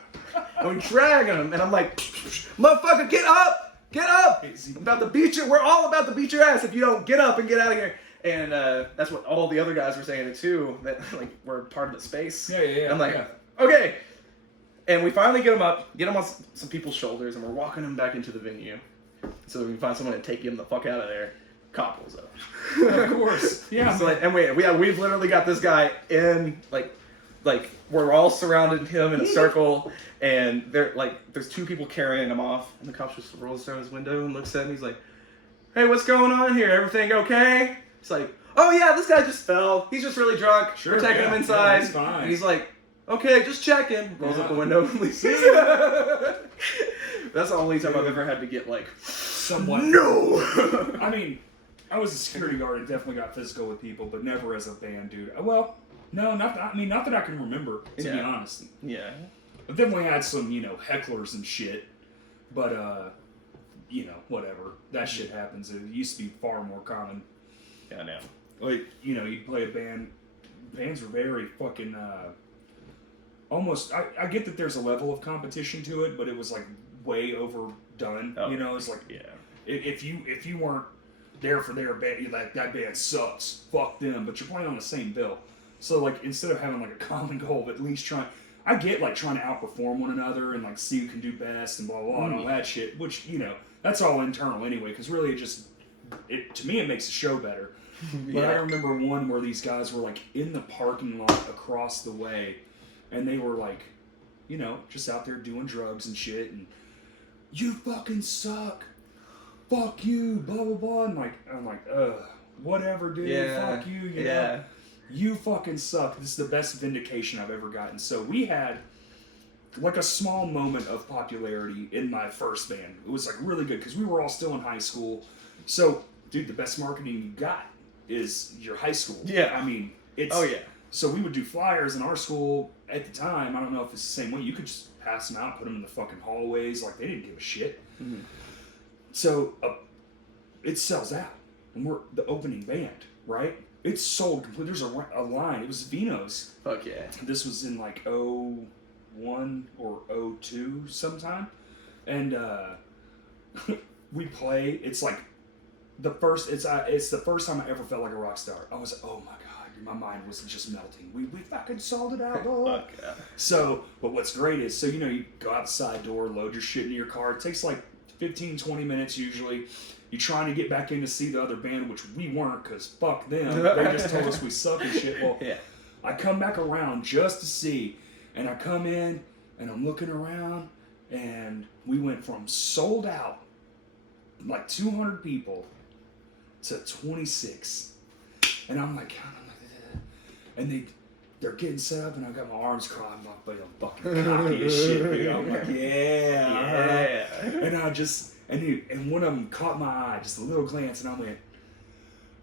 And we drag him and I'm like, motherfucker, get up! Get up! I'm about to beat you. We're all about to beat your ass if you don't get up and get out of here. And that's what all the other guys were saying too. That like we're part of the space. Yeah. I'm like, okay. And we finally get him up, get him on some people's shoulders, and we're walking him back into the venue. So we can find someone to take him the fuck out of there. Cop pulls up. Of course. Yeah. So like, and we've literally got this guy in like we're all surrounding him in a circle, and there's two people carrying him off, and the cop just rolls down his window and looks at me. He's like, "Hey, what's going on here? Everything okay?" He's like, "Oh yeah, this guy just fell. He's just really drunk. Sure, we're taking him inside." Yeah, that's fine. And he's like, "Okay, just checking." Rolls up the window and leaves. That's the only time I've ever had to get like, somewhat. No. I mean, I was a security guard and definitely got physical with people, but never as a band dude. Well, no, not that I can remember, to be honest. Yeah. I've definitely had some, hecklers and shit, but whatever. That shit happens. It used to be far more common. Yeah, now. Like, you'd play a band. Bands were very fucking, almost, I get that there's a level of competition to it, but it was like way overdone. Oh, It's like, yeah. If you weren't there for their band, you're like, that band sucks. Fuck them. But you're playing on the same bill. So, like, instead of having, like, a common goal of at least trying to outperform one another and, like, see who can do best and blah, blah, blah, and all that shit, which, that's all internal anyway, because really to me, it makes the show better. But I remember one where these guys were, like, in the parking lot across the way, and they were, like, just out there doing drugs and shit, and, you fucking suck. Fuck you, blah, blah, blah. And, I'm like, whatever, dude. Fuck you, know? You fucking suck. This is the best vindication I've ever gotten. So we had like a small moment of popularity in my first band. It was like really good because we were all still in high school. So, dude, the best marketing you got is your high school. Yeah. I mean, it's... Oh, yeah. So we would do flyers in our school at the time. I don't know if it's the same way. You could just pass them out, put them in the fucking hallways. Like, they didn't give a shit. Mm-hmm. So, it sells out. And we're the opening band, right? It's sold completely. There's a line. It was Vino's. Fuck yeah. This was in like 01 or 02 sometime. And we play. It's like the first. It's the first time I ever felt like a rock star. I was, oh my god, my mind was just melting. We fucking sold it out. Fuck yeah. So, but what's great is, you go out the side door, load your shit into your car. It takes like 15, 20 minutes usually. You're trying to get back in to see the other band, which we weren't, because fuck them. They just told us we suck and shit. Well, I come back around just to see, and I come in, and I'm looking around, and we went from sold out, like 200 people, to 26. And I'm like, and they're getting set up, and I got my arms crossed. I'm like, I'm fucking cocky as shit, dude. I'm like, yeah. And I just... And one of them caught my eye, just a little glance, and I went,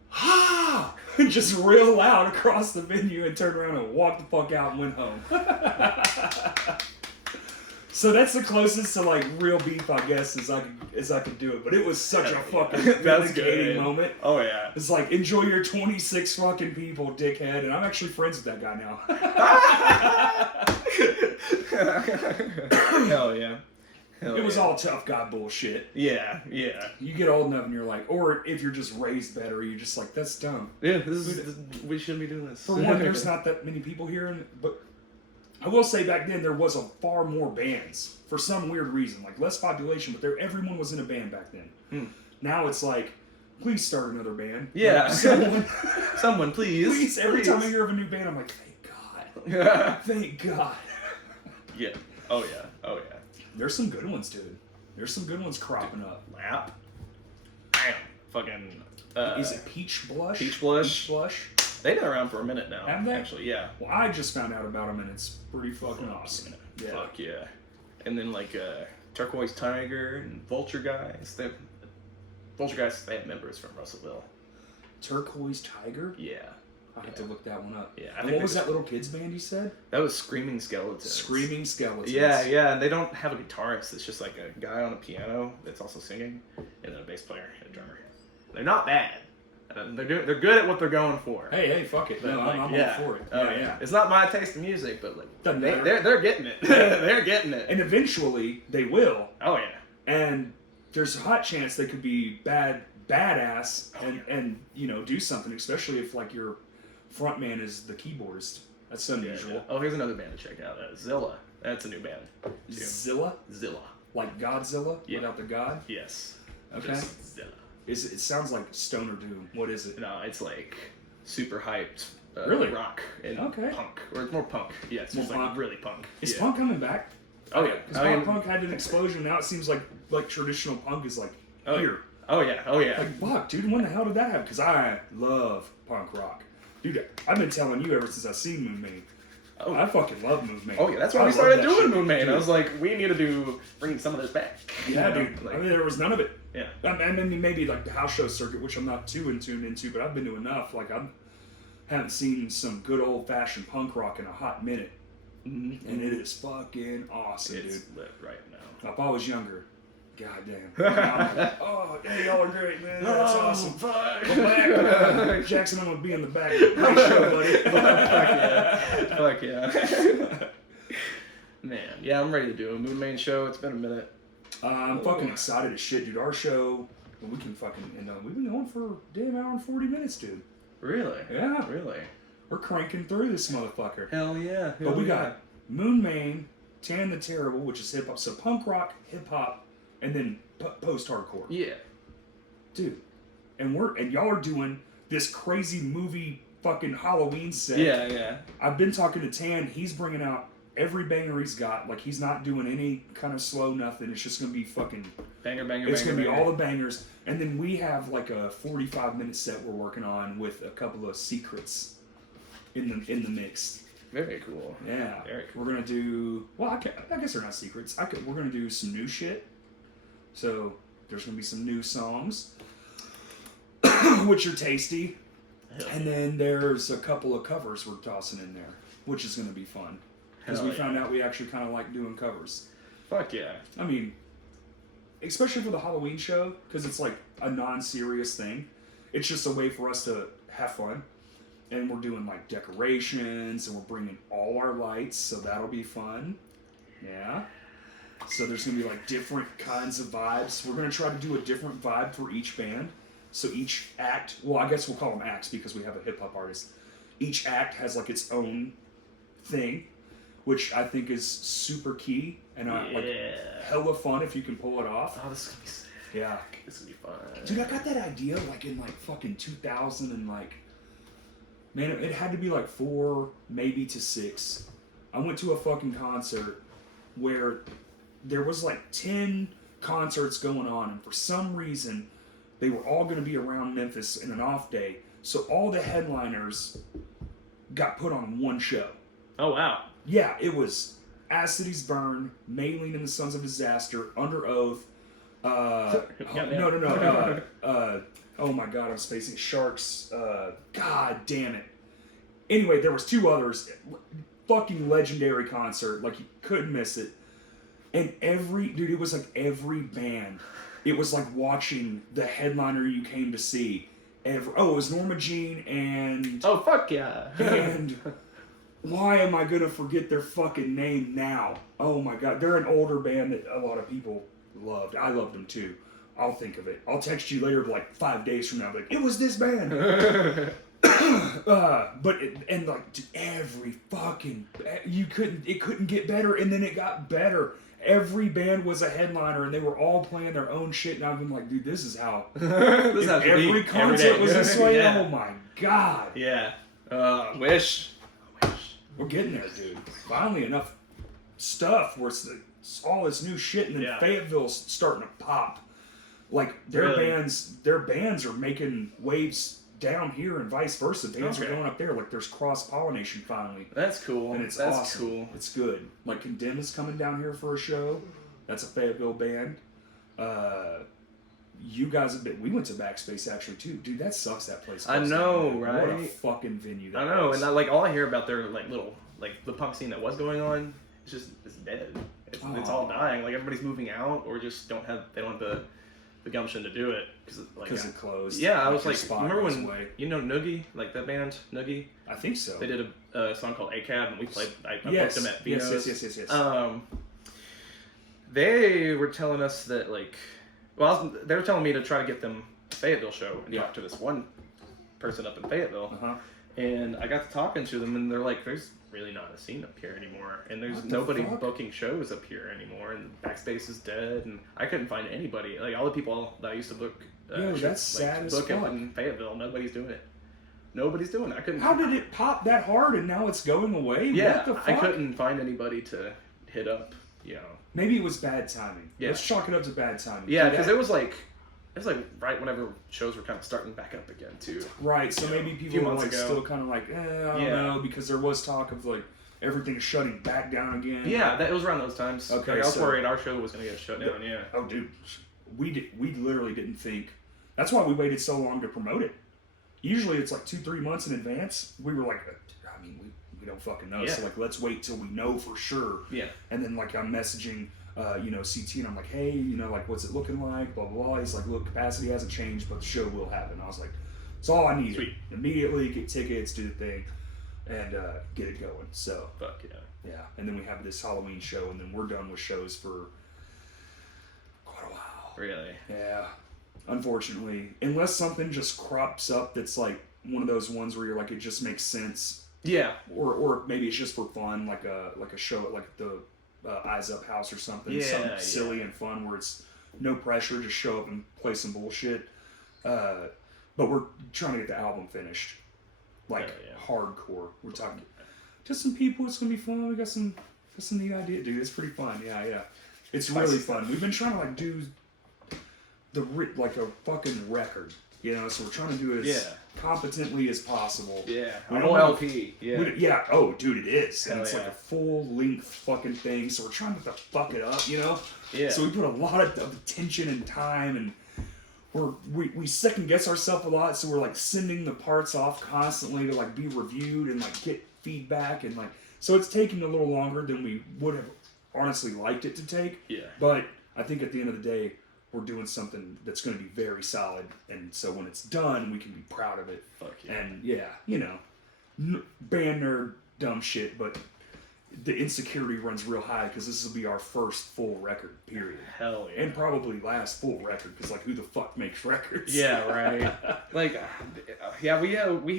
ha! Just real loud across the venue and turned around and walked the fuck out and went home. So that's the closest to like real beef, I guess, as I could do it. But it was such a fucking vindicating moment. Oh yeah. It's like, enjoy your 26 fucking people, dickhead. And I'm actually friends with that guy now. Hell yeah. It was all tough guy bullshit. Yeah. You get old enough and you're like, or if you're just raised better, you're just like, that's dumb. Yeah, we shouldn't be doing this. For one, there's not that many people here, but I will say back then there was far more bands for some weird reason, like less population, but everyone was in a band back then. Now it's like, please start another band. Yeah, like, someone, please. Every time I hear of a new band, I'm like, thank God, thank God. Yeah. Oh yeah. There's some good ones, dude. There's some good ones cropping up. Lap. Damn. Fucking. Is it Peach Blush? Peach Blush. Peach Blush. They've been around for a minute now. Have they? Actually, yeah. Well, I just found out about them, and it's pretty fucking awesome. Yeah. Fuck yeah. And then like Turquoise Tiger and Vulture Guys. They have members from Russellville. Turquoise Tiger? Yeah. I'll have to look that one up. Yeah. And what was that little kids band you said? That was Screaming Skeletons. Screaming Skeletons. Yeah, and they don't have a guitarist. It's just like a guy on a piano that's also singing, and then a bass player and a drummer. They're not bad. They're good at what they're going for. Hey, fuck it. No, I'm all for it. Yeah. It's not my taste of music, but like Doesn't matter. they're getting it. They're getting it. And eventually they will. Oh yeah. And there's a hot chance they could be badass and do something, especially if like your front man is the keyboardist. That's unusual. Yeah. Oh, here's another band to check out. Zilla. That's a new band. Too. Zilla? Zilla. Like Godzilla without the god? Yes. Okay. Just Zilla. It sounds like Stoner Doom. What is it? No, it's like super hyped. Really? Rock and Okay. punk, or it's more punk. Yeah, it's just More like punk. really punk. Is punk coming back? Oh yeah. Because punk had an explosion. Now it seems like traditional punk is like here. Oh yeah. Like fuck, dude. When the hell did that happen? Because I love punk rock, dude. I've been telling you ever since I seen Moon Main. Oh. I fucking love Moon Main. Oh yeah, that's why we started doing Moon Main. I was like, we need to bring some of this back. Yeah, dude. Like, I mean, there was none of it. Yeah. I mean, maybe like the house show circuit, which I'm not too in tune into, but I've been to enough. Like I haven't seen some good old fashioned punk rock in a hot minute, and it is fucking awesome, it's dude. lit right now. If I was younger, goddamn. I'm like, oh, hey, y'all are great, man. That's awesome. Fuck. Go back, Jackson. I'm gonna be in the back. Great show, buddy. Fuck yeah. Man, yeah, I'm ready to do a Moon Main show. It's been a minute. I'm fucking excited as shit, dude. Our show, we can fucking, we've been going for a damn hour and 40 minutes, dude. Really? Yeah. Really? We're cranking through this motherfucker. Hell yeah. But we got Moon Main, Tan the Terrible, which is hip hop. So punk rock, hip hop, and then post hardcore. Yeah. Dude. And y'all are doing this crazy movie fucking Halloween set. Yeah. I've been talking to Tan. He's bringing out every banger he's got. Like, he's not doing any kind of slow nothing. It's just going to be fucking... Banger. It's going to be all the bangers. And then we have like a 45-minute set we're working on with a couple of secrets in the mix. Very cool. Yeah. Very cool. We're going to do... Well, I guess they're not secrets. We're going to do some new shit. So, there's going to be some new songs, which are tasty. And then there's a couple of covers we're tossing in there, which is going to be fun. Because we found out we actually kind of like doing covers. Fuck yeah. I mean, especially for the Halloween show, because it's like a non-serious thing. It's just a way for us to have fun. And we're doing like decorations, and we're bringing all our lights, so that'll be fun. Yeah. So there's going to be like different kinds of vibes. We're going to try to do a different vibe for each band. So each act, well, I guess we'll call them acts because we have a hip-hop artist. Each act has like its own thing, which I think is super key and like hella fun if you can pull it off. Oh, this is gonna be sick. Yeah. This is gonna be fun. Dude, I got that idea like in like fucking 2000 and like, man, it had to be like 4, maybe to 6. I went to a fucking concert where there was like 10 concerts going on, and for some reason they were all going to be around Memphis in an off day. So all the headliners got put on one show. Oh, wow. Yeah, it was As Cities Burn, Maylene and the Sons of Disaster, Under Oath. Oh my God, I'm spacing. Sharks. God damn it. Anyway, there was 2 others. Fucking legendary concert. Like, you couldn't miss it. And it was like every band. It was like watching the headliner you came to see. It was Norma Jean and... Oh, fuck yeah. And why am I going to forget their fucking name now? Oh my God. They're an older band that a lot of people loved. I loved them too. I'll think of it. I'll text you later, like 5 days from now, like, it was this band. Every fucking... It couldn't get better, and then it got better. Every band was a headliner, and they were all playing their own shit, and I've been like, dude, this is how... every concert was this way? Yeah. Oh my God. Yeah. Wish. We're getting there, dude. Finally, enough stuff where it's all this new shit, and then Fayetteville's starting to pop. Like, their bands are making waves down here and vice versa. Bands are going up there. Like, there's cross-pollination finally. That's cool. And it's That's awesome. Cool. It's good. Like, Condemn is coming down here for a show. That's a Fayetteville band. you guys have been. We went to Backspace actually too, dude. That sucks. That place. I know, down, right? What a fucking venue. That I know, was. and like all I hear about their like little like the punk scene that was going on, it's dead. It's all dying. Like everybody's moving out or just they don't have the gumption to do it because it closed. Yeah, I was your like, spot remember goes when away. you know Noogie, like that band Noogie? I think so. They did a song called ACAB, and we played. I Yes. booked them at Vino's. Yes. They were telling us that they were telling me to try to get them a Fayetteville show and talk to this one person up in Fayetteville. And I got to talking to them, and they're like, "There's really not a scene up here anymore, and there's nobody booking shows up here anymore, and Backspace is dead, and I couldn't find anybody. Like all the people that I used to book, that's sad as book fuck. up in Fayetteville, nobody's doing it. Nobody's doing it. I couldn't. How did it pop that hard and now it's going away? Yeah, what the fuck? I couldn't find anybody to hit up. You know, maybe it was bad timing. Yeah. Let's chalk it up to bad timing. Yeah, because it was like right whenever shows were kind of starting back up again too. Right, so maybe people were like ago. still kind of like, I don't know, because there was talk of like everything shutting back down again. Yeah, it was around those times. Okay, like, I was worried our show was gonna get shut down. Yeah. Oh, dude, we literally didn't think. That's why we waited so long to promote it. Usually it's like 2-3 months in advance. We were like, I mean, we don't fucking know. Yeah. So like, let's wait till we know for sure. Yeah. And then like I'm messaging, CT, and I'm like, hey, like what's it looking like? Blah blah blah. He's like, look, capacity hasn't changed, but the show will happen. I was like, it's all I need. Sweet. Immediately get tickets, do the thing, and get it going. So. Fuck yeah. Yeah, and then we have this Halloween show, and then we're done with shows for quite a while. Really? Yeah. Unfortunately, unless something just crops up that's like one of those ones where you're like, it just makes sense. Yeah. Or maybe it's just for fun, like a show at like the Eyes Up House or something. Yeah, Something silly and fun where it's no pressure, just show up and play some bullshit. But we're trying to get the album finished, like hardcore. We're talking to some people. It's gonna be fun. We got some neat idea, dude. It's pretty fun. Yeah. It's really fun. We've been trying to like do like a fucking record, so we're trying to do it as competently as possible. Yeah, we a don't whole have- LP. Yeah. Yeah, oh dude, it is. And Hell it's like yeah. a full length fucking thing, so we're trying not to fuck it up, Yeah. So we put a lot of attention and time, and we second guess ourselves a lot, so we're like sending the parts off constantly to like be reviewed and like get feedback, and like so it's taking a little longer than we would have honestly liked it to take. Yeah. But I think at the end of the day, we're doing something that's going to be very solid, and so when it's done, we can be proud of it. Fuck yeah. And band nerd dumb shit, but the insecurity runs real high because this will be our first full record, period. Hell yeah. And probably last full record, because like who the fuck makes records? Yeah, right. Like, we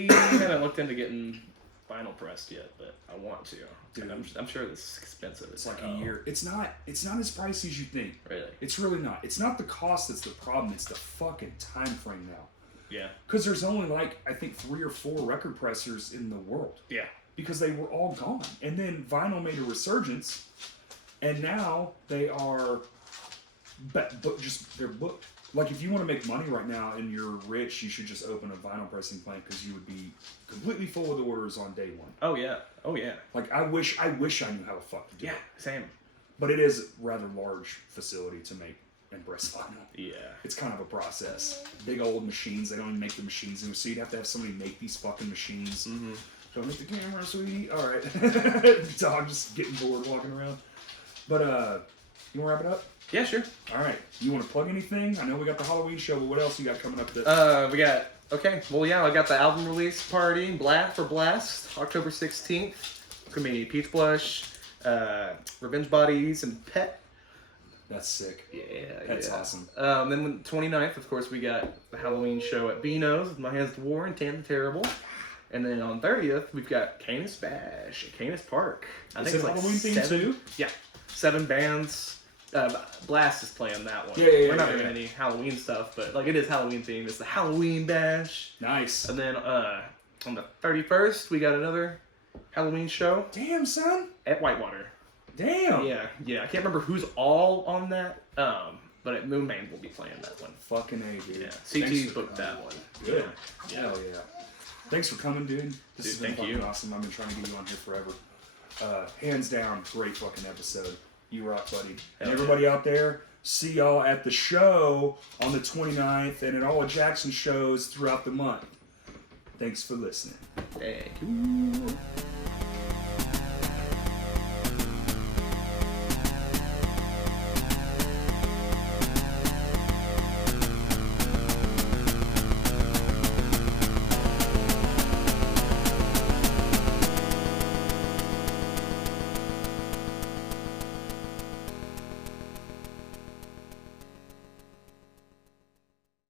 haven't looked into getting vinyl pressed yet, but I want to. Dude, and I'm sure this is expensive. It's like a year. It's not as pricey as you think. Really? It's really not. It's not the cost that's the problem. It's the fucking time frame now. Yeah. Because there's only like, I think 3 or 4 record pressers in the world. Yeah. Because they were all gone. And then vinyl made a resurgence, and now they are, they're booked. Like if you want to make money right now and you're rich, you should just open a vinyl pressing plant because you would be completely full with orders on day one. Oh yeah. Like I wish I knew how the fuck to do it. Same. But it is a rather large facility to make and press vinyl. Yeah. It's kind of a process. Big old machines. They don't even make the machines anymore, so you'd have to have somebody make these fucking machines. Mm-hmm. Don't hit the camera, sweetie. All right. Dog just getting bored walking around. But you want to wrap it up? Yeah, sure. All right. You want to plug anything? I know we got the Halloween show, but what else you got coming up? That We got I got the album release party, Blast, October 16th. It's gonna be Peach Blush, Revenge Bodies, and Pet. That's sick. Yeah, That's awesome. Then on the 29th, of course, we got the Halloween show at Vino's with My Hands to War and Tam the Terrible. And then on 30th, we've got Canis Bash at Canis Park. I think it's like Halloween theme too? Yeah, 7 bands. Blast is playing that one. Yeah, We're not doing any Halloween stuff, but like it is Halloween themed. It's the Halloween Bash. Nice. And then on the 31st, we got another Halloween show Damn, son. at Whitewater. Damn. Yeah. I can't remember who's all on that. But Moonman will be playing that one. Fucking A, dude. Yeah. Thanks CT for booked coming. that one. Good. Yeah. Hell yeah. Thanks for coming, dude. This has been thank fucking you. awesome. I've been trying to get you on here forever. Hands down, great fucking episode. You rock, buddy. And Hell everybody out there, See y'all at the show on the 29th and at all of Jackson shows throughout the month. Thanks for listening. Thank you.